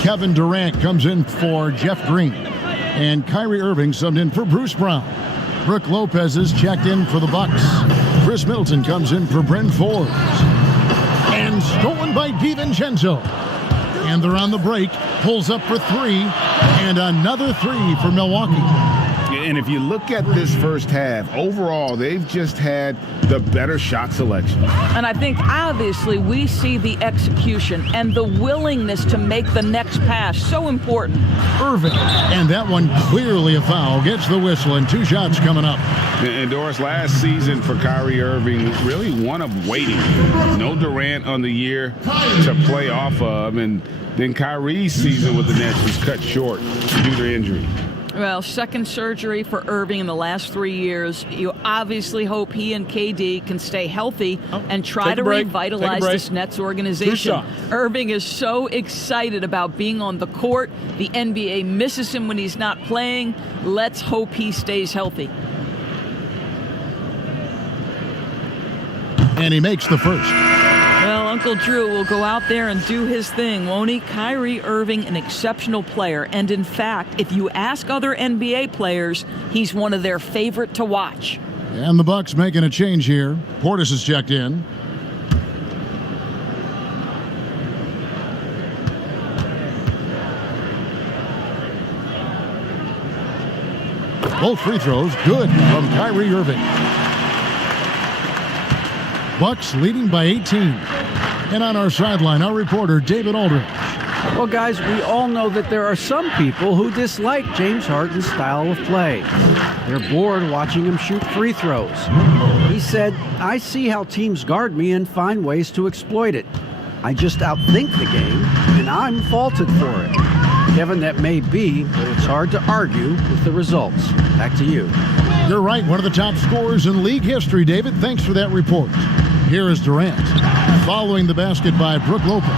Kevin Durant comes in for Jeff Green. And Kyrie Irving subbed in for Bruce Brown. Brooke Lopez is checked in for the Bucks. Chris Middleton comes in for Brent Forbes. And stolen by DiVincenzo. And they're on the break. Pulls up for three. And another three for Milwaukee. And if you look at this first half, overall, they've just had the better shot selection. And I think, obviously, we see the execution and the willingness to make the next pass so important. Irving, and that one clearly a foul, gets the whistle, and 2 shots coming up. And Doris, last season for Kyrie Irving, really one of waiting. No Durant on the year to play off of, and then Kyrie's season with the Nets was cut short due to injury. Well, second surgery for Irving in the last 3 years. You obviously hope he and KD can stay healthy and try to revitalize this Nets organization. Irving is so excited about being on the court. The NBA misses him when he's not playing. Let's hope he stays healthy. And he makes the first. Well, Uncle Drew will go out there and do his thing, won't he? Kyrie Irving, an exceptional player. And in fact, if you ask other NBA players, he's one of their favorite to watch. And the Bucks making a change here. Portis is checked in. Both free throws good from Kyrie Irving. Bucks leading by 18. And on our sideline, our reporter, David Aldridge. Well, guys, we all know that there are some people who dislike James Harden's style of play. They're bored watching him shoot free throws. He said, "I see how teams guard me and find ways to exploit it. I just outthink the game, and I'm faulted for it." Kevin, that may be, but it's hard to argue with the results. Back to you. You're right, one of the top scorers in league history, David. Thanks for that report. Here is Durant, following the basket by Brooke Lopez.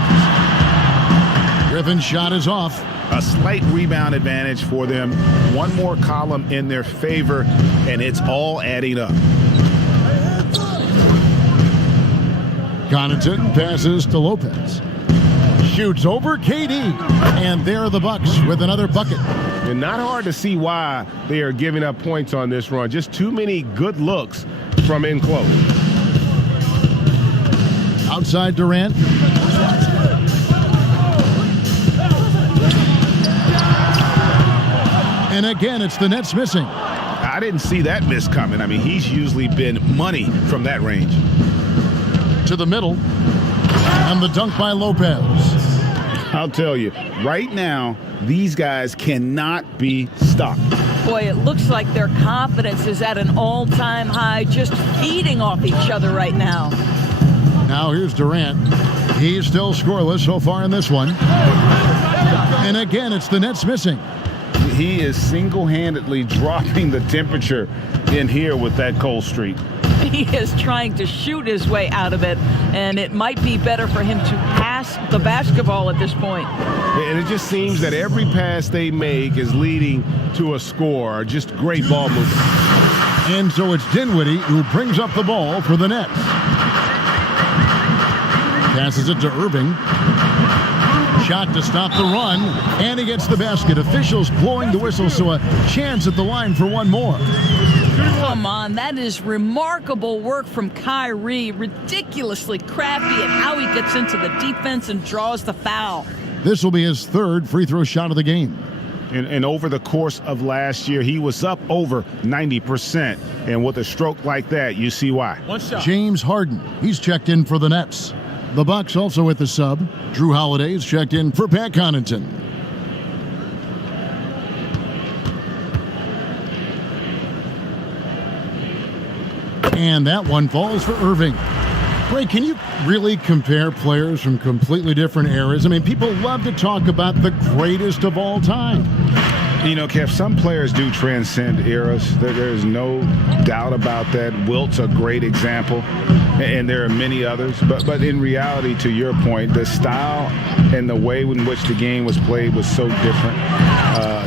Griffin's shot is off. A slight rebound advantage for them. One more column in their favor, and it's all adding up. Connaughton passes to Lopez. Shoots over KD. And there are the Bucks with another bucket. And not hard to see why they are giving up points on this run. Just too many good looks from in close. Outside Durant. And again, it's the Nets missing. I didn't see that miss coming. I mean, he's usually been money from that range. To the middle. And the dunk by Lopez. I'll tell you, right now, these guys cannot be stopped. Boy, it looks like their confidence is at an all-time high, just feeding off each other right now. Now here's Durant. He's still scoreless so far in this one. And again, it's the Nets missing. He is single-handedly dropping the temperature in here with that cold streak. He is trying to shoot his way out of it, and it might be better for him to pass the basketball at this point. And it just seems that every pass they make is leading to a score. Just great ball movement. And so it's Dinwiddie who brings up the ball for the Nets. Passes it to Irving. Shot to stop the run, and he gets the basket. Officials blowing the whistle, so a chance at the line for one more. Come on, that is remarkable work from Kyrie. Ridiculously crafty at how he gets into the defense and draws the foul. This will be his third free throw shot of the game. And over the course of last year, he was up over 90%. And with a stroke like that, you see why. One shot. James Harden, he's checked in for the Nets. The Bucks also with the sub. Drew Holiday's checked in for Pat Connaughton. And that one falls for Irving. Ray, can you really compare players from completely different eras? I mean, people love to talk about the greatest of all time. You know, Kev, some players do transcend eras. There's no doubt about that. Wilt's a great example, and there are many others. But in reality, to your point, the style and the way in which the game was played was so different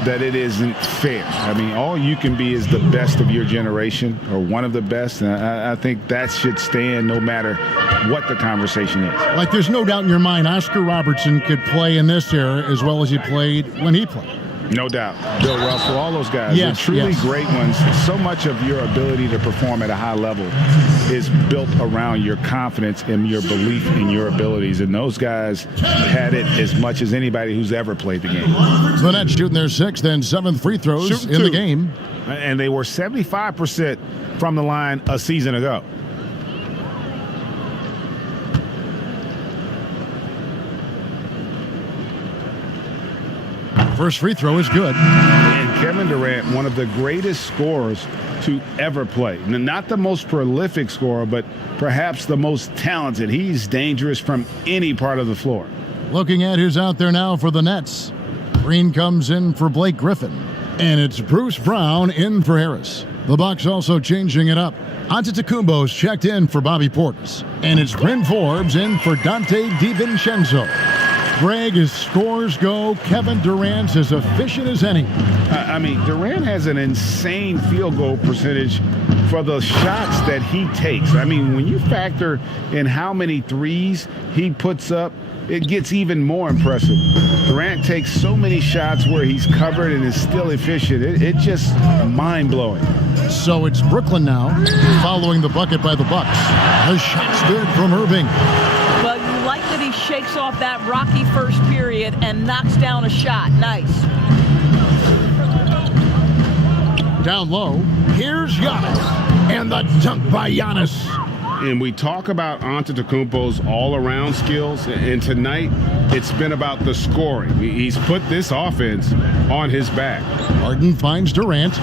that it isn't fair. I mean, all you can be is the best of your generation or one of the best, and I think that should stand no matter what the conversation is. Like, there's no doubt in your mind Oscar Robertson could play in this era as well as he played when he played. No doubt. Bill Russell, all those guys. Yes, They're truly yes. great ones. So much of your ability to perform at a high level is built around your confidence and your belief in your abilities. And those guys had it as much as anybody who's ever played the game. The Nets shooting their sixth and seventh free throws in the game. And they were 75% from the line a season ago. First free throw is good. And Kevin Durant, one of the greatest scorers to ever play. Not the most prolific scorer, but perhaps the most talented. He's dangerous from any part of the floor. Looking at who's out there now for the Nets. Green comes in for Blake Griffin. And it's Bruce Brown in for Harris. The Bucks also changing it up. Antetokounmpo's checked in for Bobby Portis. And it's Bryn Forbes in for Dante DiVincenzo. Greg, as scores go, Kevin Durant's as efficient as any. I mean, Durant has an insane field goal percentage for the shots that he takes. I mean, when you factor in how many threes he puts up, it gets even more impressive. Durant takes so many shots where he's covered and is still efficient. It's just mind-blowing. So it's Brooklyn now, following the bucket by the Bucks. The shot's good from Irving. Well, you like that he shakes off that rocky first period and knocks down a shot. Nice. Down low, here's Giannis. And the dunk by Giannis. And we talk about Antetokounmpo's all-around skills, and tonight it's been about the scoring. He's put this offense on his back. Harden finds Durant.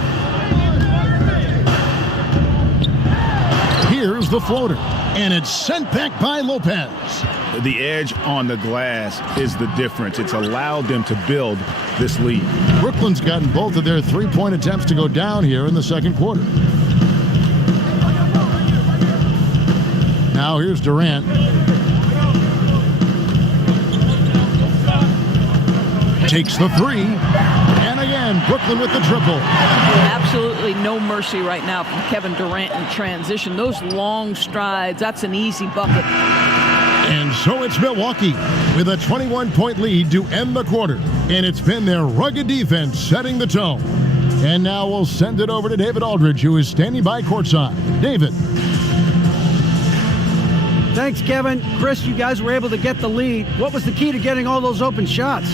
Here's the floater, and it's sent back by Lopez. The edge on the glass is the difference. It's allowed them to build this lead. Brooklyn's gotten both of their three-point attempts to go down here in the second quarter. Now here's Durant. Takes the three. And again, Brooklyn with the triple. Absolutely no mercy right now from Kevin Durant in transition. Those long strides, that's an easy bucket. And so it's Milwaukee with a 21-point lead to end the quarter. And it's been their rugged defense setting the tone. And now we'll send it over to David Aldridge, who is standing by courtside. David. Thanks, Kevin. Chris, you guys were able to get the lead. What was the key to getting all those open shots?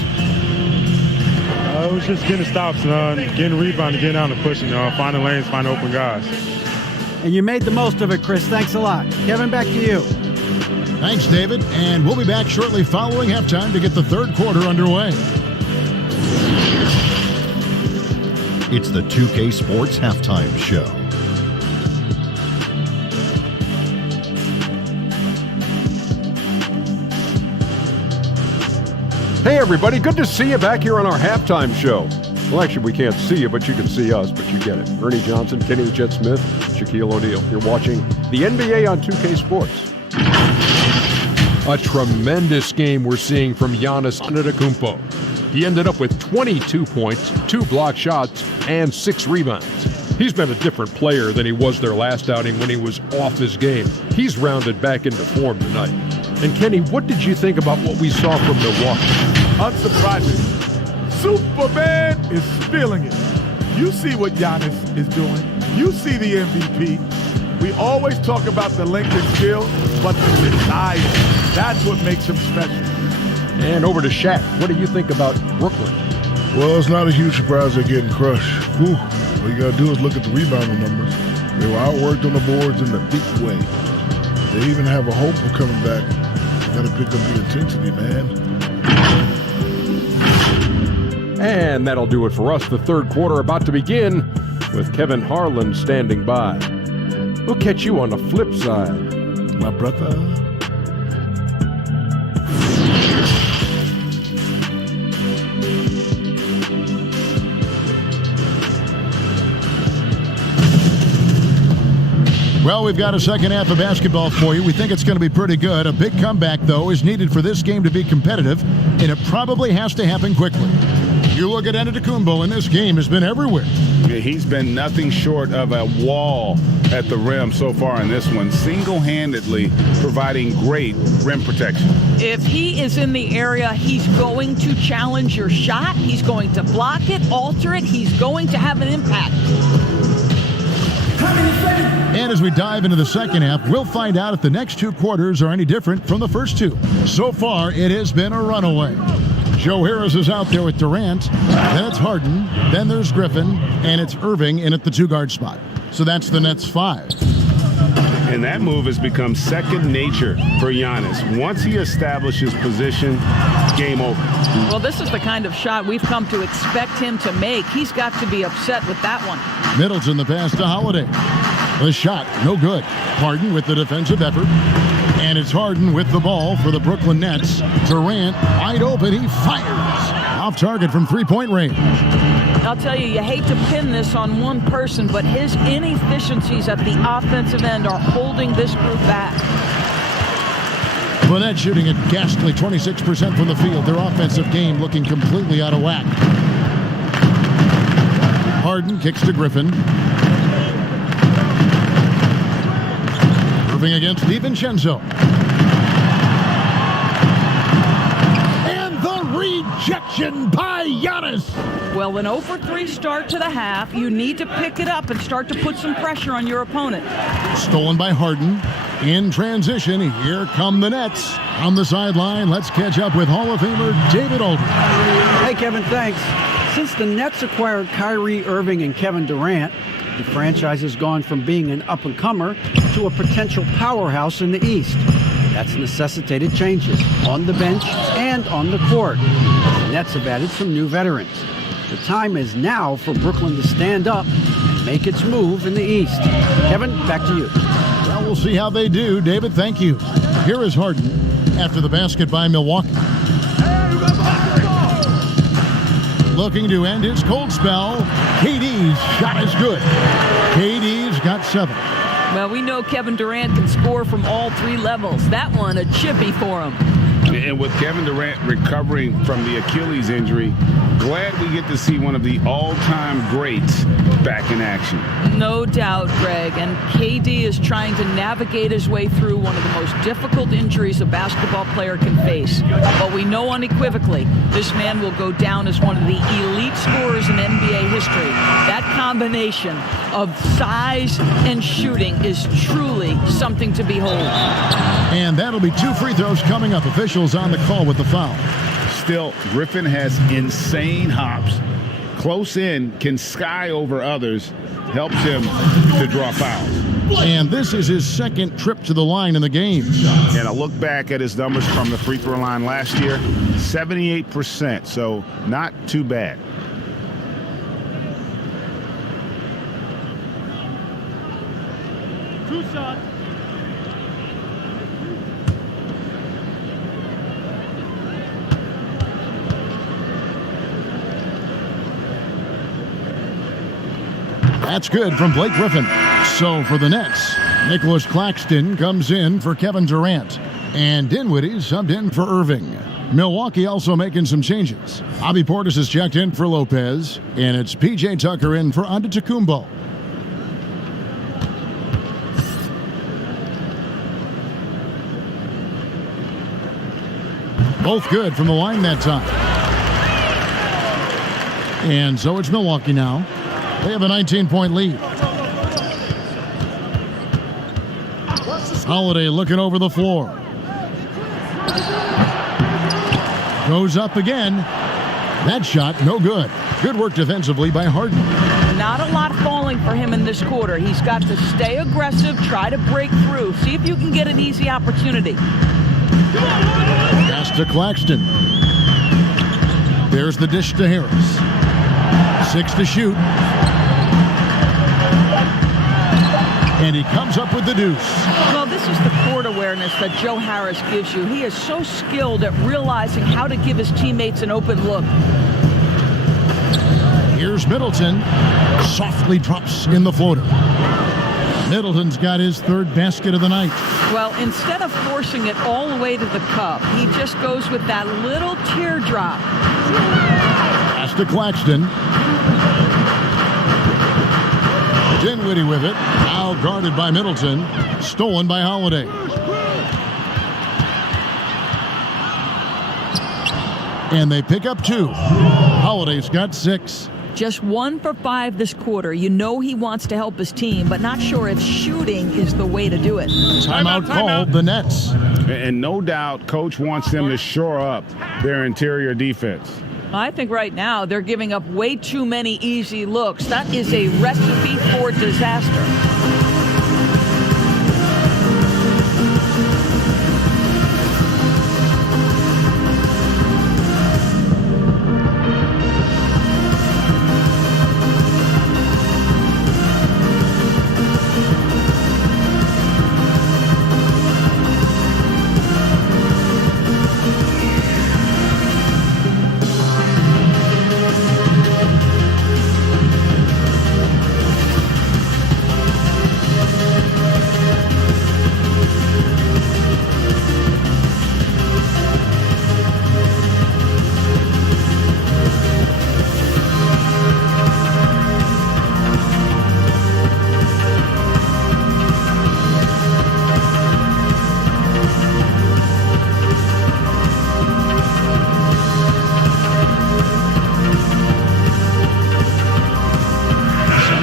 It was just getting stops, getting rebound, getting out and pushing, finding lanes, finding open guys. And you made the most of it, Chris. Thanks a lot. Kevin, back to you. Thanks, David. And we'll be back shortly following halftime to get the third quarter underway. It's the 2K Sports Halftime Show. Hey everybody, good to see you back here on our halftime show. Well, actually, we can't see you, but you can see us, but you get it. Ernie Johnson, Kenny the Jet Smith, Shaquille O'Neal. You're watching the NBA on 2K Sports. A tremendous game we're seeing from Giannis Antetokounmpo. He ended up with 22 points, 2 block shots, and 6 rebounds. He's been a different player than he was their last outing when he was off his game. He's rounded back into form tonight. And Kenny, what did you think about what we saw from Milwaukee? Unsurprising. Superman is feeling it. You see what Giannis is doing. You see the MVP. We always talk about the length and skill, but the desire, that's what makes him special. And over to Shaq. What do you think about Brooklyn? Well, it's not a huge surprise they're getting crushed. Whew. All you got to do is look at the rebounding numbers. They were outworked on the boards in a big way. They even have a hope of coming back. Got to pick up the intensity, man. And that'll do it for us. The third quarter about to begin with Kevin Harlan standing by. We'll catch you on the flip side. My brother. Well, we've got a second half of basketball for you. We think it's going to be pretty good. A big comeback, though, is needed for this game to be competitive, and it probably has to happen quickly. You look at Antetokounmpo, and this game has been everywhere. Yeah, he's been nothing short of a wall at the rim so far in this one, single-handedly providing great rim protection. If he is in the area, he's going to challenge your shot. He's going to block it, alter it. He's going to have an impact. And as we dive into the second half, we'll find out if the next 2 quarters are any different from the first 2. So far, it has been a runaway. Joe Harris is out there with Durant, then it's Harden, then there's Griffin, and it's Irving in at the 2-guard spot. So that's the Nets' 5. And that move has become second nature for Giannis. Once he establishes position, game over. Well, this is the kind of shot we've come to expect him to make. He's got to be upset with that one. Middleton the pass to Holiday. The shot, no good. Harden with the defensive effort. And it's Harden with the ball for the Brooklyn Nets. Durant wide open. He fires. Off target from 3-point range. I'll tell you, you hate to pin this on one person, but his inefficiencies at the offensive end are holding this group back. The Nets shooting at ghastly 26% from the field. Their offensive game looking completely out of whack. Harden kicks to Griffin. Irving against DiVincenzo. And the rejection by Giannis. Well, an 0-for-3 start to the half. You need to pick it up and start to put some pressure on your opponent. Stolen by Harden. In transition, here come the Nets. On the sideline, let's catch up with Hall of Famer David Aldridge. Hey, Kevin, thanks. Since the Nets acquired Kyrie Irving and Kevin Durant, the franchise has gone from being an up-and-comer to a potential powerhouse in the East. That's necessitated changes on the bench and on the court. The Nets have added some new veterans. The time is now for Brooklyn to stand up and make its move in the East. Kevin, back to you. Well, we'll see how they do. David, thank you. Here is Harden after the basket by Milwaukee. Looking to end his cold spell. KD's shot is good. KD's got 7. Well, we know Kevin Durant can score from all 3 levels. That one, a chippy for him. And with Kevin Durant recovering from the Achilles injury, glad we get to see one of the all-time greats back in action. No doubt, Greg. And KD is trying to navigate his way through one of the most difficult injuries a basketball player can face. But we know unequivocally this man will go down as one of the elite scorers in NBA history. That combination of size and shooting is truly something to behold. And that'll be 2 free throws coming up. Officials on the call with the foul. Still, Griffin has insane hops. Close in, can sky over others, helps him to draw fouls. And this is his second trip to the line in the game. And I look back at his numbers from the free throw line last year, 78%, so not too bad. Two shots. That's good from Blake Griffin. So for the Nets, Nicholas Claxton comes in for Kevin Durant. And Dinwiddie subbed in for Irving. Milwaukee also making some changes. Bobby Portis has checked in for Lopez. And it's P.J. Tucker in for Antetokounmpo. Both good from the line that time. And so it's Milwaukee now. They have a 19-point lead. Holiday looking over the floor. Goes up again. That shot, no good. Good work defensively by Harden. Not a lot falling for him in this quarter. He's got to stay aggressive, try to break through, see if you can get an easy opportunity. Pass to Claxton. There's the dish to Harris. 6 to shoot. And he comes up with the deuce. Well, this is the court awareness that Joe Harris gives you. He is so skilled at realizing how to give his teammates an open look. Here's Middleton. Softly drops in the floater. Middleton's got his third basket of the night. Well, instead of forcing it all the way to the cup, he just goes with that little teardrop. Pass to Claxton. Dinwiddie with it. Now guarded by Middleton. Stolen by Holiday. And they pick up 2. Holiday's got 6. Just 1 for 5 this quarter. You know he wants to help his team, but not sure if shooting is the way to do it. Timeout called the Nets. And no doubt Coach wants them to shore up their interior defense. I think right now they're giving up way too many easy looks. That is a recipe for disaster.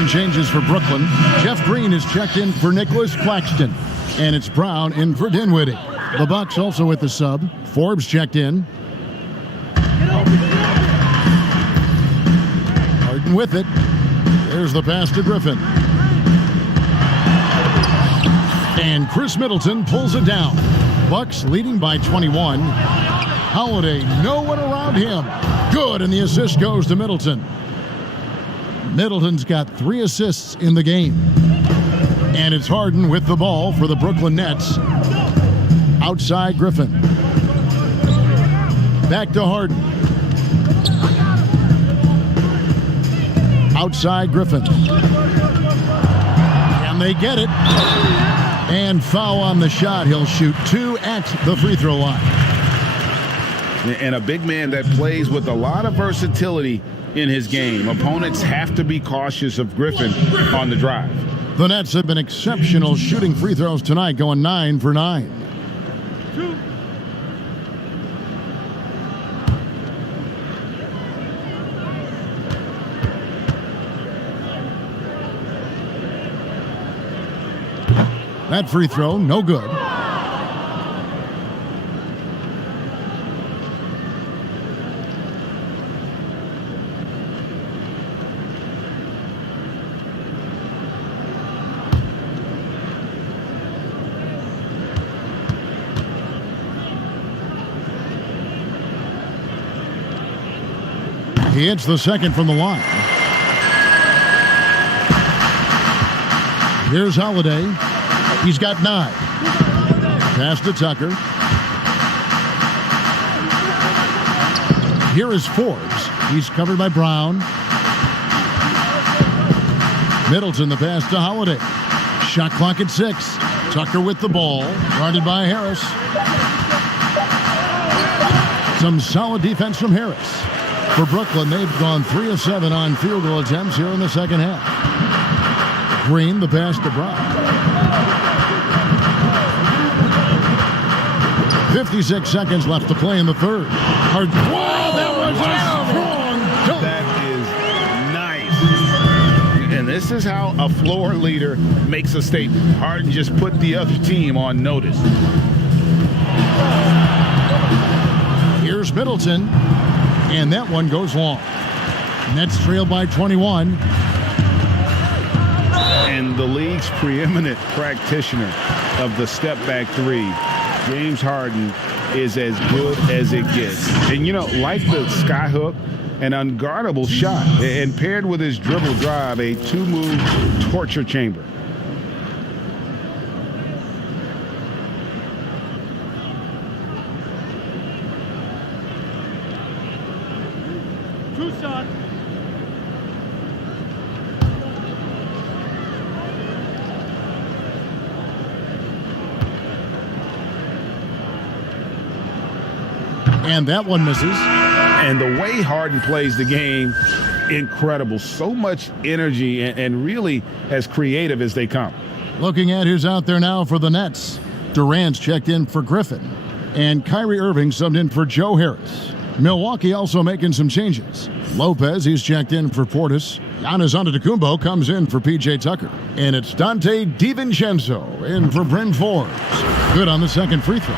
Changes for Brooklyn. Jeff Green is checked in for Nicholas Claxton. And it's Brown in for Dinwiddie. The Bucks also with the sub. Forbes checked in. Harden with it. There's the pass to Griffin. And Chris Middleton pulls it down. Bucks leading by 21. Holiday, no one around him. Good, and the assist goes to Middleton. Middleton's got 3 assists in the game. And it's Harden with the ball for the Brooklyn Nets. Outside Griffin. Back to Harden. Outside Griffin. And they get it. And foul on the shot. He'll shoot 2 at the free throw line. and a big man that plays with a lot of versatility in his game. Opponents have to be cautious of Griffin on the drive. The Nets have been exceptional shooting free throws tonight, going 9 for 9. That free throw, no good. He hits the second from the line. Here's Holiday. He's got 9. Pass to Tucker. Here is Forbes. He's covered by Brown. Middleton, the pass to Holiday. Shot clock at 6. Tucker with the ball. Guarded by Harris. Some solid defense from Harris. For Brooklyn, they've gone 3 of 7 on field goal attempts here in the second half. Green, the pass to Brown. 56 seconds left to play in the third. Hard. Wow, that was strong dunk. That is nice. And this is how a floor leader makes a statement. Harden just put the other team on notice. Here's Middleton. And that one goes long. Nets trail by 21. And the league's preeminent practitioner of the step-back three, James Harden, is as good as it gets. And, you know, like the skyhook, an unguardable shot. And paired with his dribble drive, a two-move torture chamber. And that one misses. And the way Harden plays the game, incredible. So much energy and really as creative as they come. Looking at who's out there now for the Nets. Durant's checked in for Griffin. And Kyrie Irving subbed in for Joe Harris. Milwaukee also making some changes. Lopez, he's checked in for Portis. Giannis Antetokounmpo comes in for P.J. Tucker. And it's Dante DiVincenzo in for Bryn Forbes. Good on the second free throw.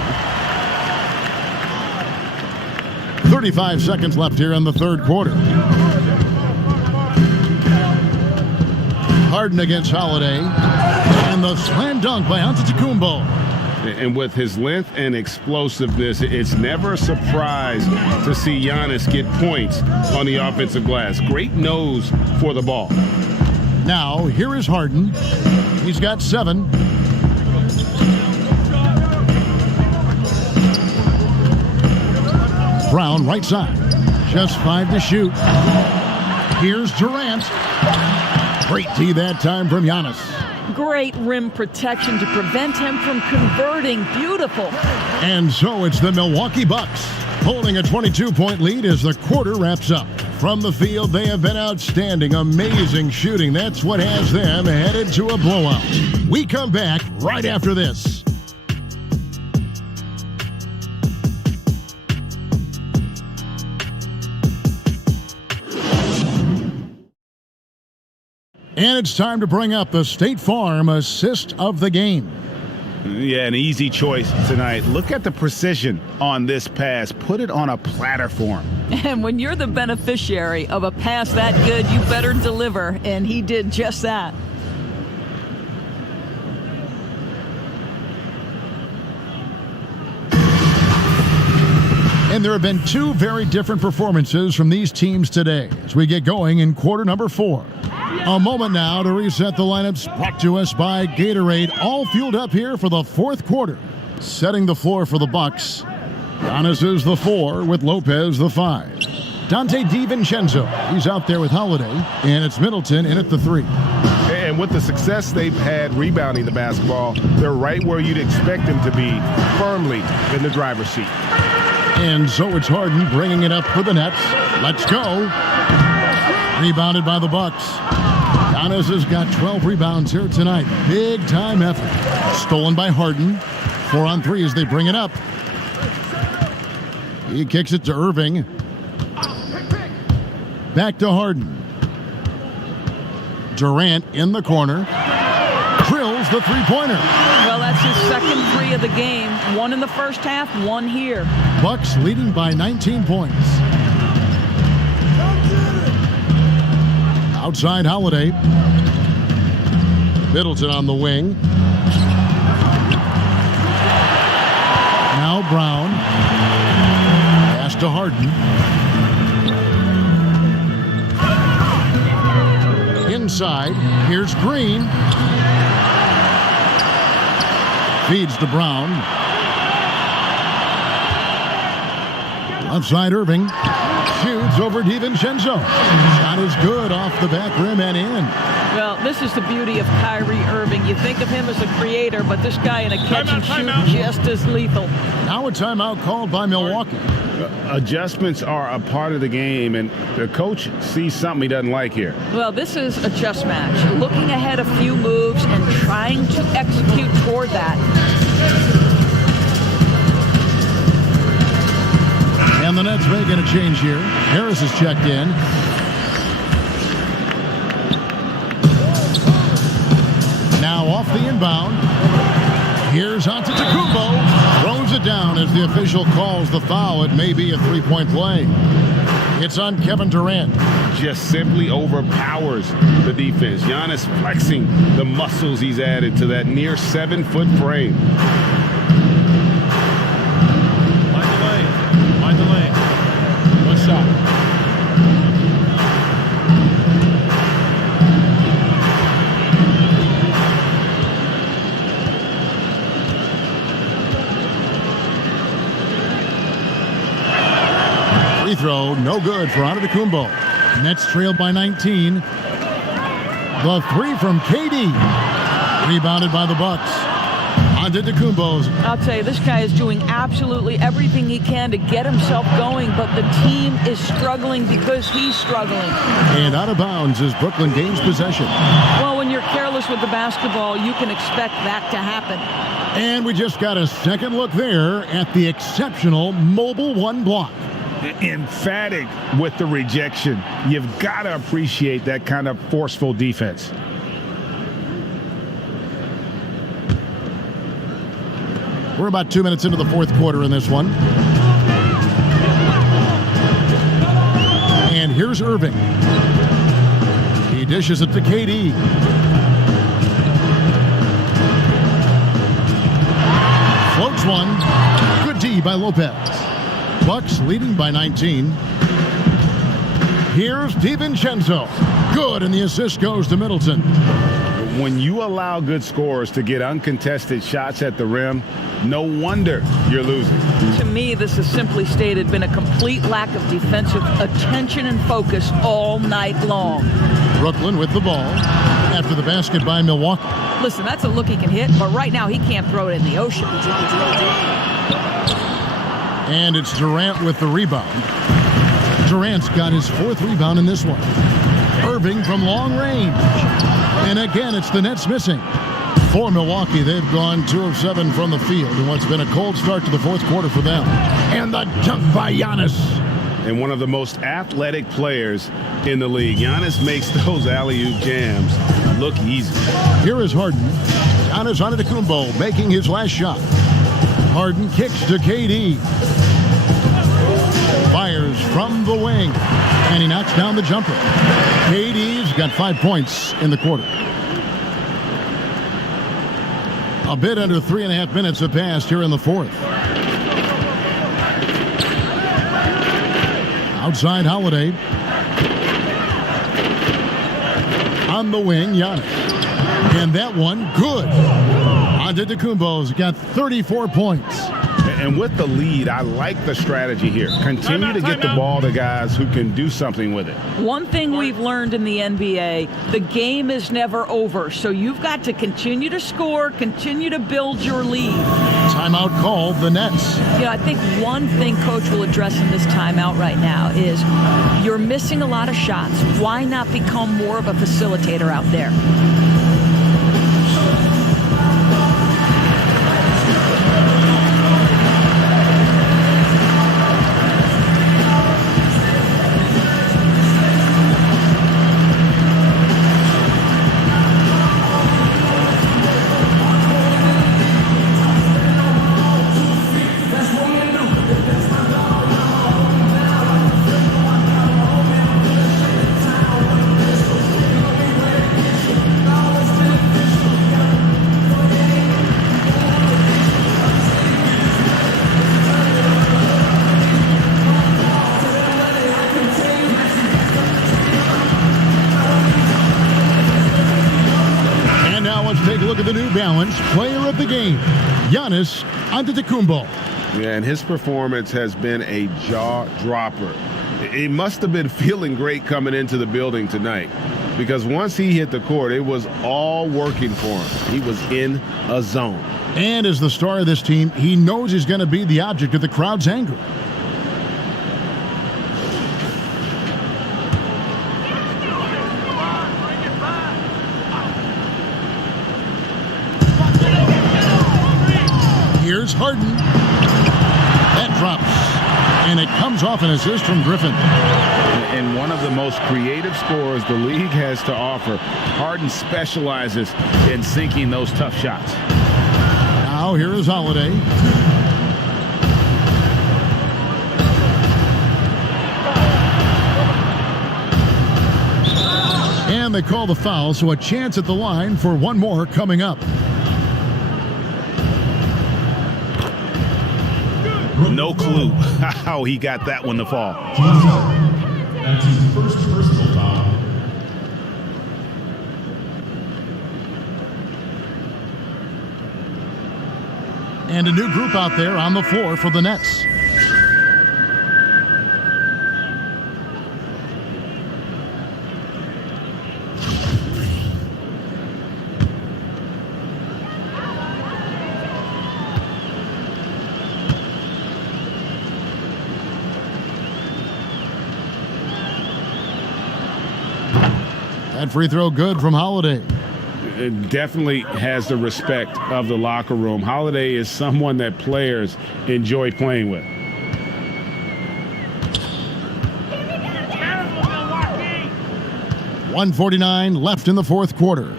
35 seconds left here in the third quarter. Harden against Holiday. And the slam dunk by Antetokounmpo. And with his length and explosiveness, it's never a surprise to see Giannis get points on the offensive glass. Great nose for the ball. Now, here is Harden. He's got 7. Brown, right side. Just 5 to shoot. Here's Durant. Great D that time from Giannis. Great rim protection to prevent him from converting. Beautiful. And so it's the Milwaukee Bucks holding a 22-point lead as the quarter wraps up. From the field, they have been outstanding. Amazing shooting. That's what has them headed to a blowout. We come back right after this. And it's time to bring up the State Farm assist of the game. Yeah, an easy choice tonight. Look at the precision on this pass. Put it on a platter for him. And when you're the beneficiary of a pass that good, you better deliver. And he did just that. And there have been 2 very different performances from these teams today as we get going in quarter number 4. A moment now to reset the lineups brought to us by Gatorade, all fueled up here for the fourth quarter. Setting the floor for the Bucks. Giannis is the 4 with Lopez the 5. Dante DiVincenzo, he's out there with Holiday, and it's Middleton in at the 3. And with the success they've had rebounding the basketball, they're right where you'd expect them to be, firmly in the driver's seat. And so it's Harden bringing it up for the Nets. Let's go. Rebounded by the Bucks. Giannis has got 12 rebounds here tonight. Big time effort. Stolen by Harden. 4 on 3 as they bring it up. He kicks it to Irving. Back to Harden. Durant in the corner. Drills the three-pointer. Well, that's his second 3 of the game. 1 in the first half, 1 here. Bucks leading by 19 points. Outside Holiday. Middleton on the wing. Now Brown. Pass to Harden. Inside. Here's Green. Feeds to Brown. Left side Irving. Shoots over DiVincenzo. Shot is good off the back rim and in. Well, this is the beauty of Kyrie Irving. You think of him as a creator, but this guy in a catch and shoot just as lethal. Now a timeout called by Milwaukee. Adjustments are a part of the game, and the coach sees something he doesn't like here. Well, this is a just match. Looking ahead a few moves and trying to execute toward that. And the Nets making a change here. Harris is checked in. Now off the inbound. Here's Antetokounmpo. Throws it down as the official calls the foul. It may be a three-point play. It's on Kevin Durant. Just simply overpowers the defense. Giannis flexing the muscles he's added to that near 7-foot frame. Mind the lane. One shot. Free throw, no good for Antetokounmpo. Nets trailed by 19. The 3 from KD. Rebounded by the Bucks. Antetokounmpo's. I'll tell you, this guy is doing absolutely everything he can to get himself going, but the team is struggling because he's struggling. And out of bounds as Brooklyn gains possession. Well, when you're careless with the basketball, you can expect that to happen. And we just got a second look there at the exceptional Mobile One block. Emphatic with the rejection. You've got to appreciate that kind of forceful defense. We're about 2 minutes into the fourth quarter in this one. And here's Irving. He dishes it to KD. Floats one. Good D by Lopez. Bucks leading by 19. Here's DiVincenzo. Good, and the assist goes to Middleton. When you allow good scorers to get uncontested shots at the rim, no wonder you're losing. To me, this has simply stated been a complete lack of defensive attention and focus all night long. Brooklyn with the ball after the basket by Milwaukee. Listen, that's a look he can hit, but right now he can't throw it in the ocean. And it's Durant with the rebound. Durant's got his 4th rebound in this one. Irving from long range. And again, it's the Nets missing. For Milwaukee, they've gone 2 of 7 from the field in what's been a cold start to the fourth quarter for them. And the dunk by Giannis. And one of the most athletic players in the league. Giannis makes those alley-oop jams look easy. Here is Harden. Giannis Antetokounmpo making his last shot. Harden kicks to KD. Fires from the wing. And he knocks down the jumper. KD's got 5 points in the quarter. A bit under 3.5 minutes have passed here in the fourth. Outside Holiday. On the wing, Giannis. And that one, good. Antetokounmpo's got 34 points. And with the lead, I like the strategy here. Continue to get the ball to guys who can do something with it. One thing we've learned in the NBA, the game is never over. So you've got to continue to score, continue to build your lead. Timeout called the Nets. You know, I think one thing Coach will address in this timeout right now is you're missing a lot of shots. Why not become more of a facilitator out there? Balance player of the game, Giannis Antetokounmpo. Yeah, and his performance has been a jaw dropper. He must have been feeling great coming into the building tonight, because once he hit the court, it was all working for him. He was in a zone. And as the star of this team, he knows he's going to be the object of the crowd's anger. Here's Harden. That drops. And it comes off an assist from Griffin. And one of the most creative scorers the league has to offer. Harden specializes in sinking those tough shots. Now here is Holiday. And they call the foul, so a chance at the line for one more coming up. No clue how he got that one to fall. That's his first personal foul. And a new group out there on the floor for the Nets. That free throw good from Holiday. It definitely has the respect of the locker room. Holiday is someone that players enjoy playing with. .149 left in the fourth quarter.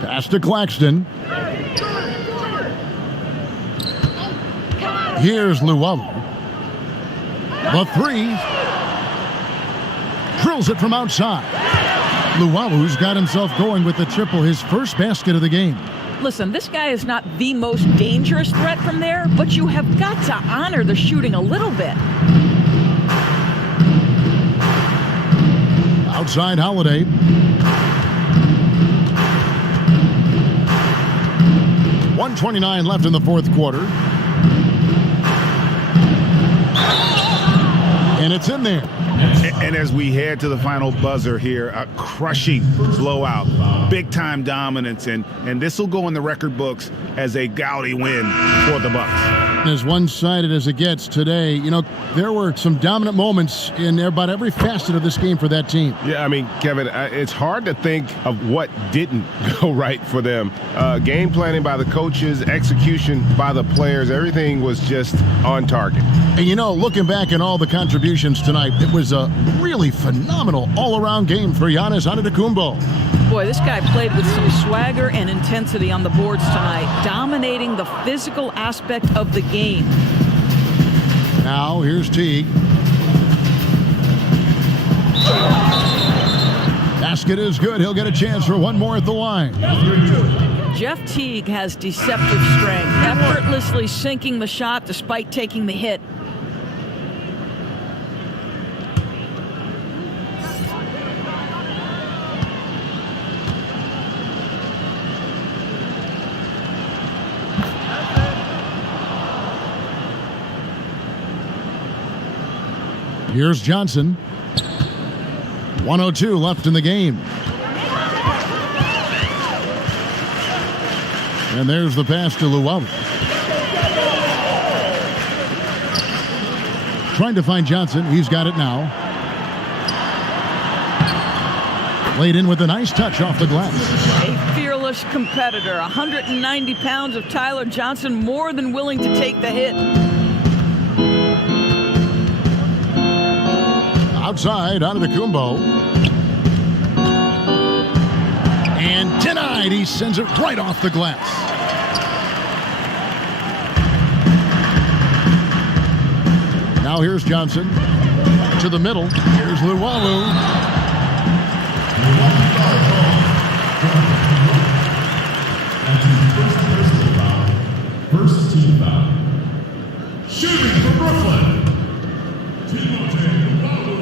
Pass to Claxton. Here's Luwawu. The three. Drills it from outside. Luwawu's got himself going with the triple, his first basket of the game. Listen, this guy is not the most dangerous threat from there, but you have got to honor the shooting a little bit. Outside Holiday. .129 left in the fourth quarter. And it's in there. And as we head to the final buzzer here, a crushing blowout, big-time dominance, and this will go in the record books as a gaudy win for the Bucks. As one-sided as it gets today, you know, there were some dominant moments in about every facet of this game for that team. Yeah, I mean, Kevin, it's hard to think of what didn't go right for them. Game planning by the coaches, execution by the players, everything was just on target. And, you know, looking back at all the contributions tonight, it was a really phenomenal all-around game for Giannis Antetokounmpo. Boy, this guy played with some swagger and intensity on the boards tonight, dominating the physical aspect of the game. Now, here's Teague. Basket is good. He'll get a chance for one more at the line. Jeff Teague has deceptive strength, effortlessly sinking the shot despite taking the hit. Here's Johnson. 1:02 left in the game. And there's the pass to Luwawu. Trying to find Johnson. He's got it now. Laid in with a nice touch off the glass. A fearless competitor. 190 pounds of Tyler Johnson, more than willing to take the hit. Outside, Antetokounmpo. And denied. He sends it right off the glass. Now here's Johnson. To the middle. Here's Luwawu. First team foul. Shooting for Brooklyn. Timothé Luwawu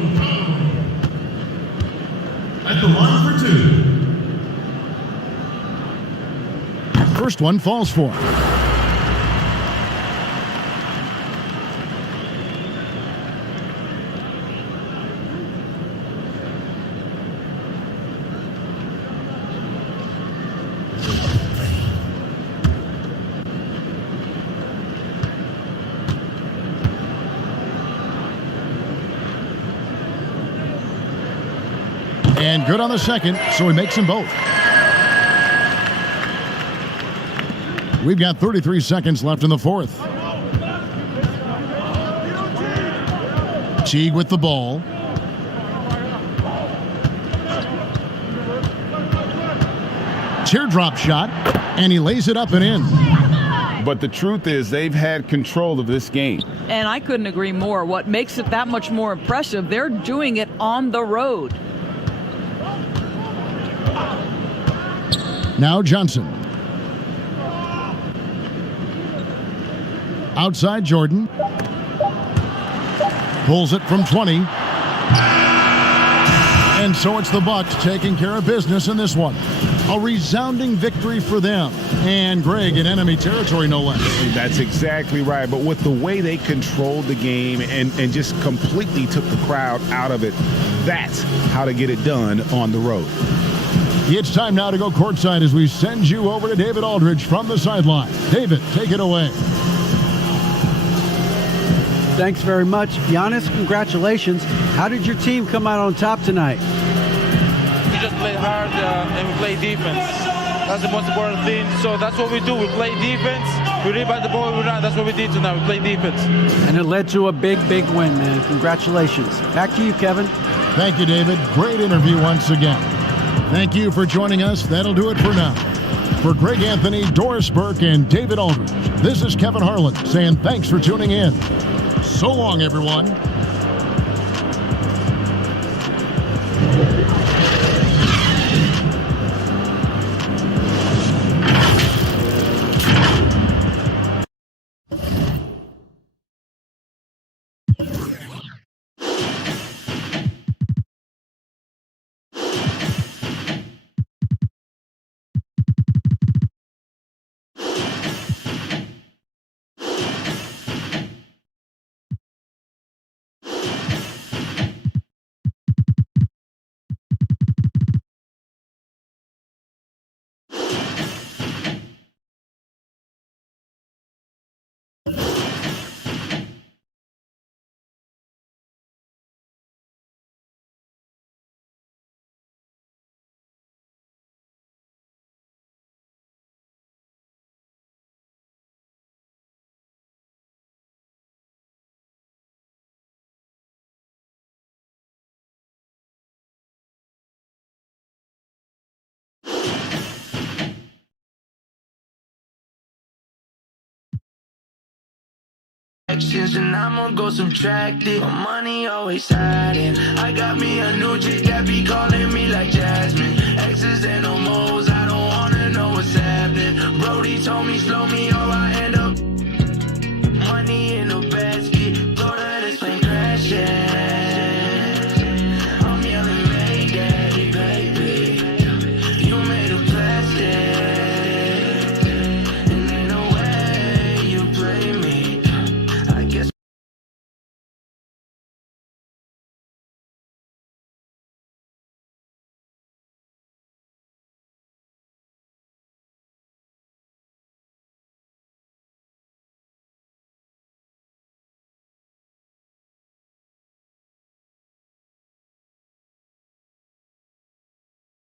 at the line for two. First one falls for. And good on the second, so he makes them both. We've got 33 seconds left in the fourth. Teague with the ball. Teardrop shot, and he lays it up and in. But the truth is they've had control of this game. And I couldn't agree more. What makes it that much more impressive, they're doing it on the road. Now Johnson. Outside Jordan. Pulls it from 20. And so it's the Bucks taking care of business in this one. A resounding victory for them. And Greg in enemy territory, no less. That's exactly right. But with the way they controlled the game and just completely took the crowd out of it, that's how to get it done on the road. It's time now to go courtside as we send you over to David Aldridge from the sideline. David, take it away. Thanks very much. Giannis, congratulations. How did your team come out on top tonight? We just play hard and we play defense. That's the most important thing. So that's what we do. We play defense. We rebound the ball, we run. That's what we did tonight. We play defense. And it led to a big, big win, man. Congratulations. Back to you, Kevin. Thank you, David. Great interview once again. Thank you for joining us. That'll do it for now. For Greg Anthony, Doris Burke, and David Aldridge, this is Kevin Harlan saying thanks for tuning in. So long, everyone. And I'ma go subtract it. My money always hiding. I got me a new chick that be calling me like Jasmine. X's and no mo's, I don't wanna know what's happening. Brody told me slow me or I end up money in the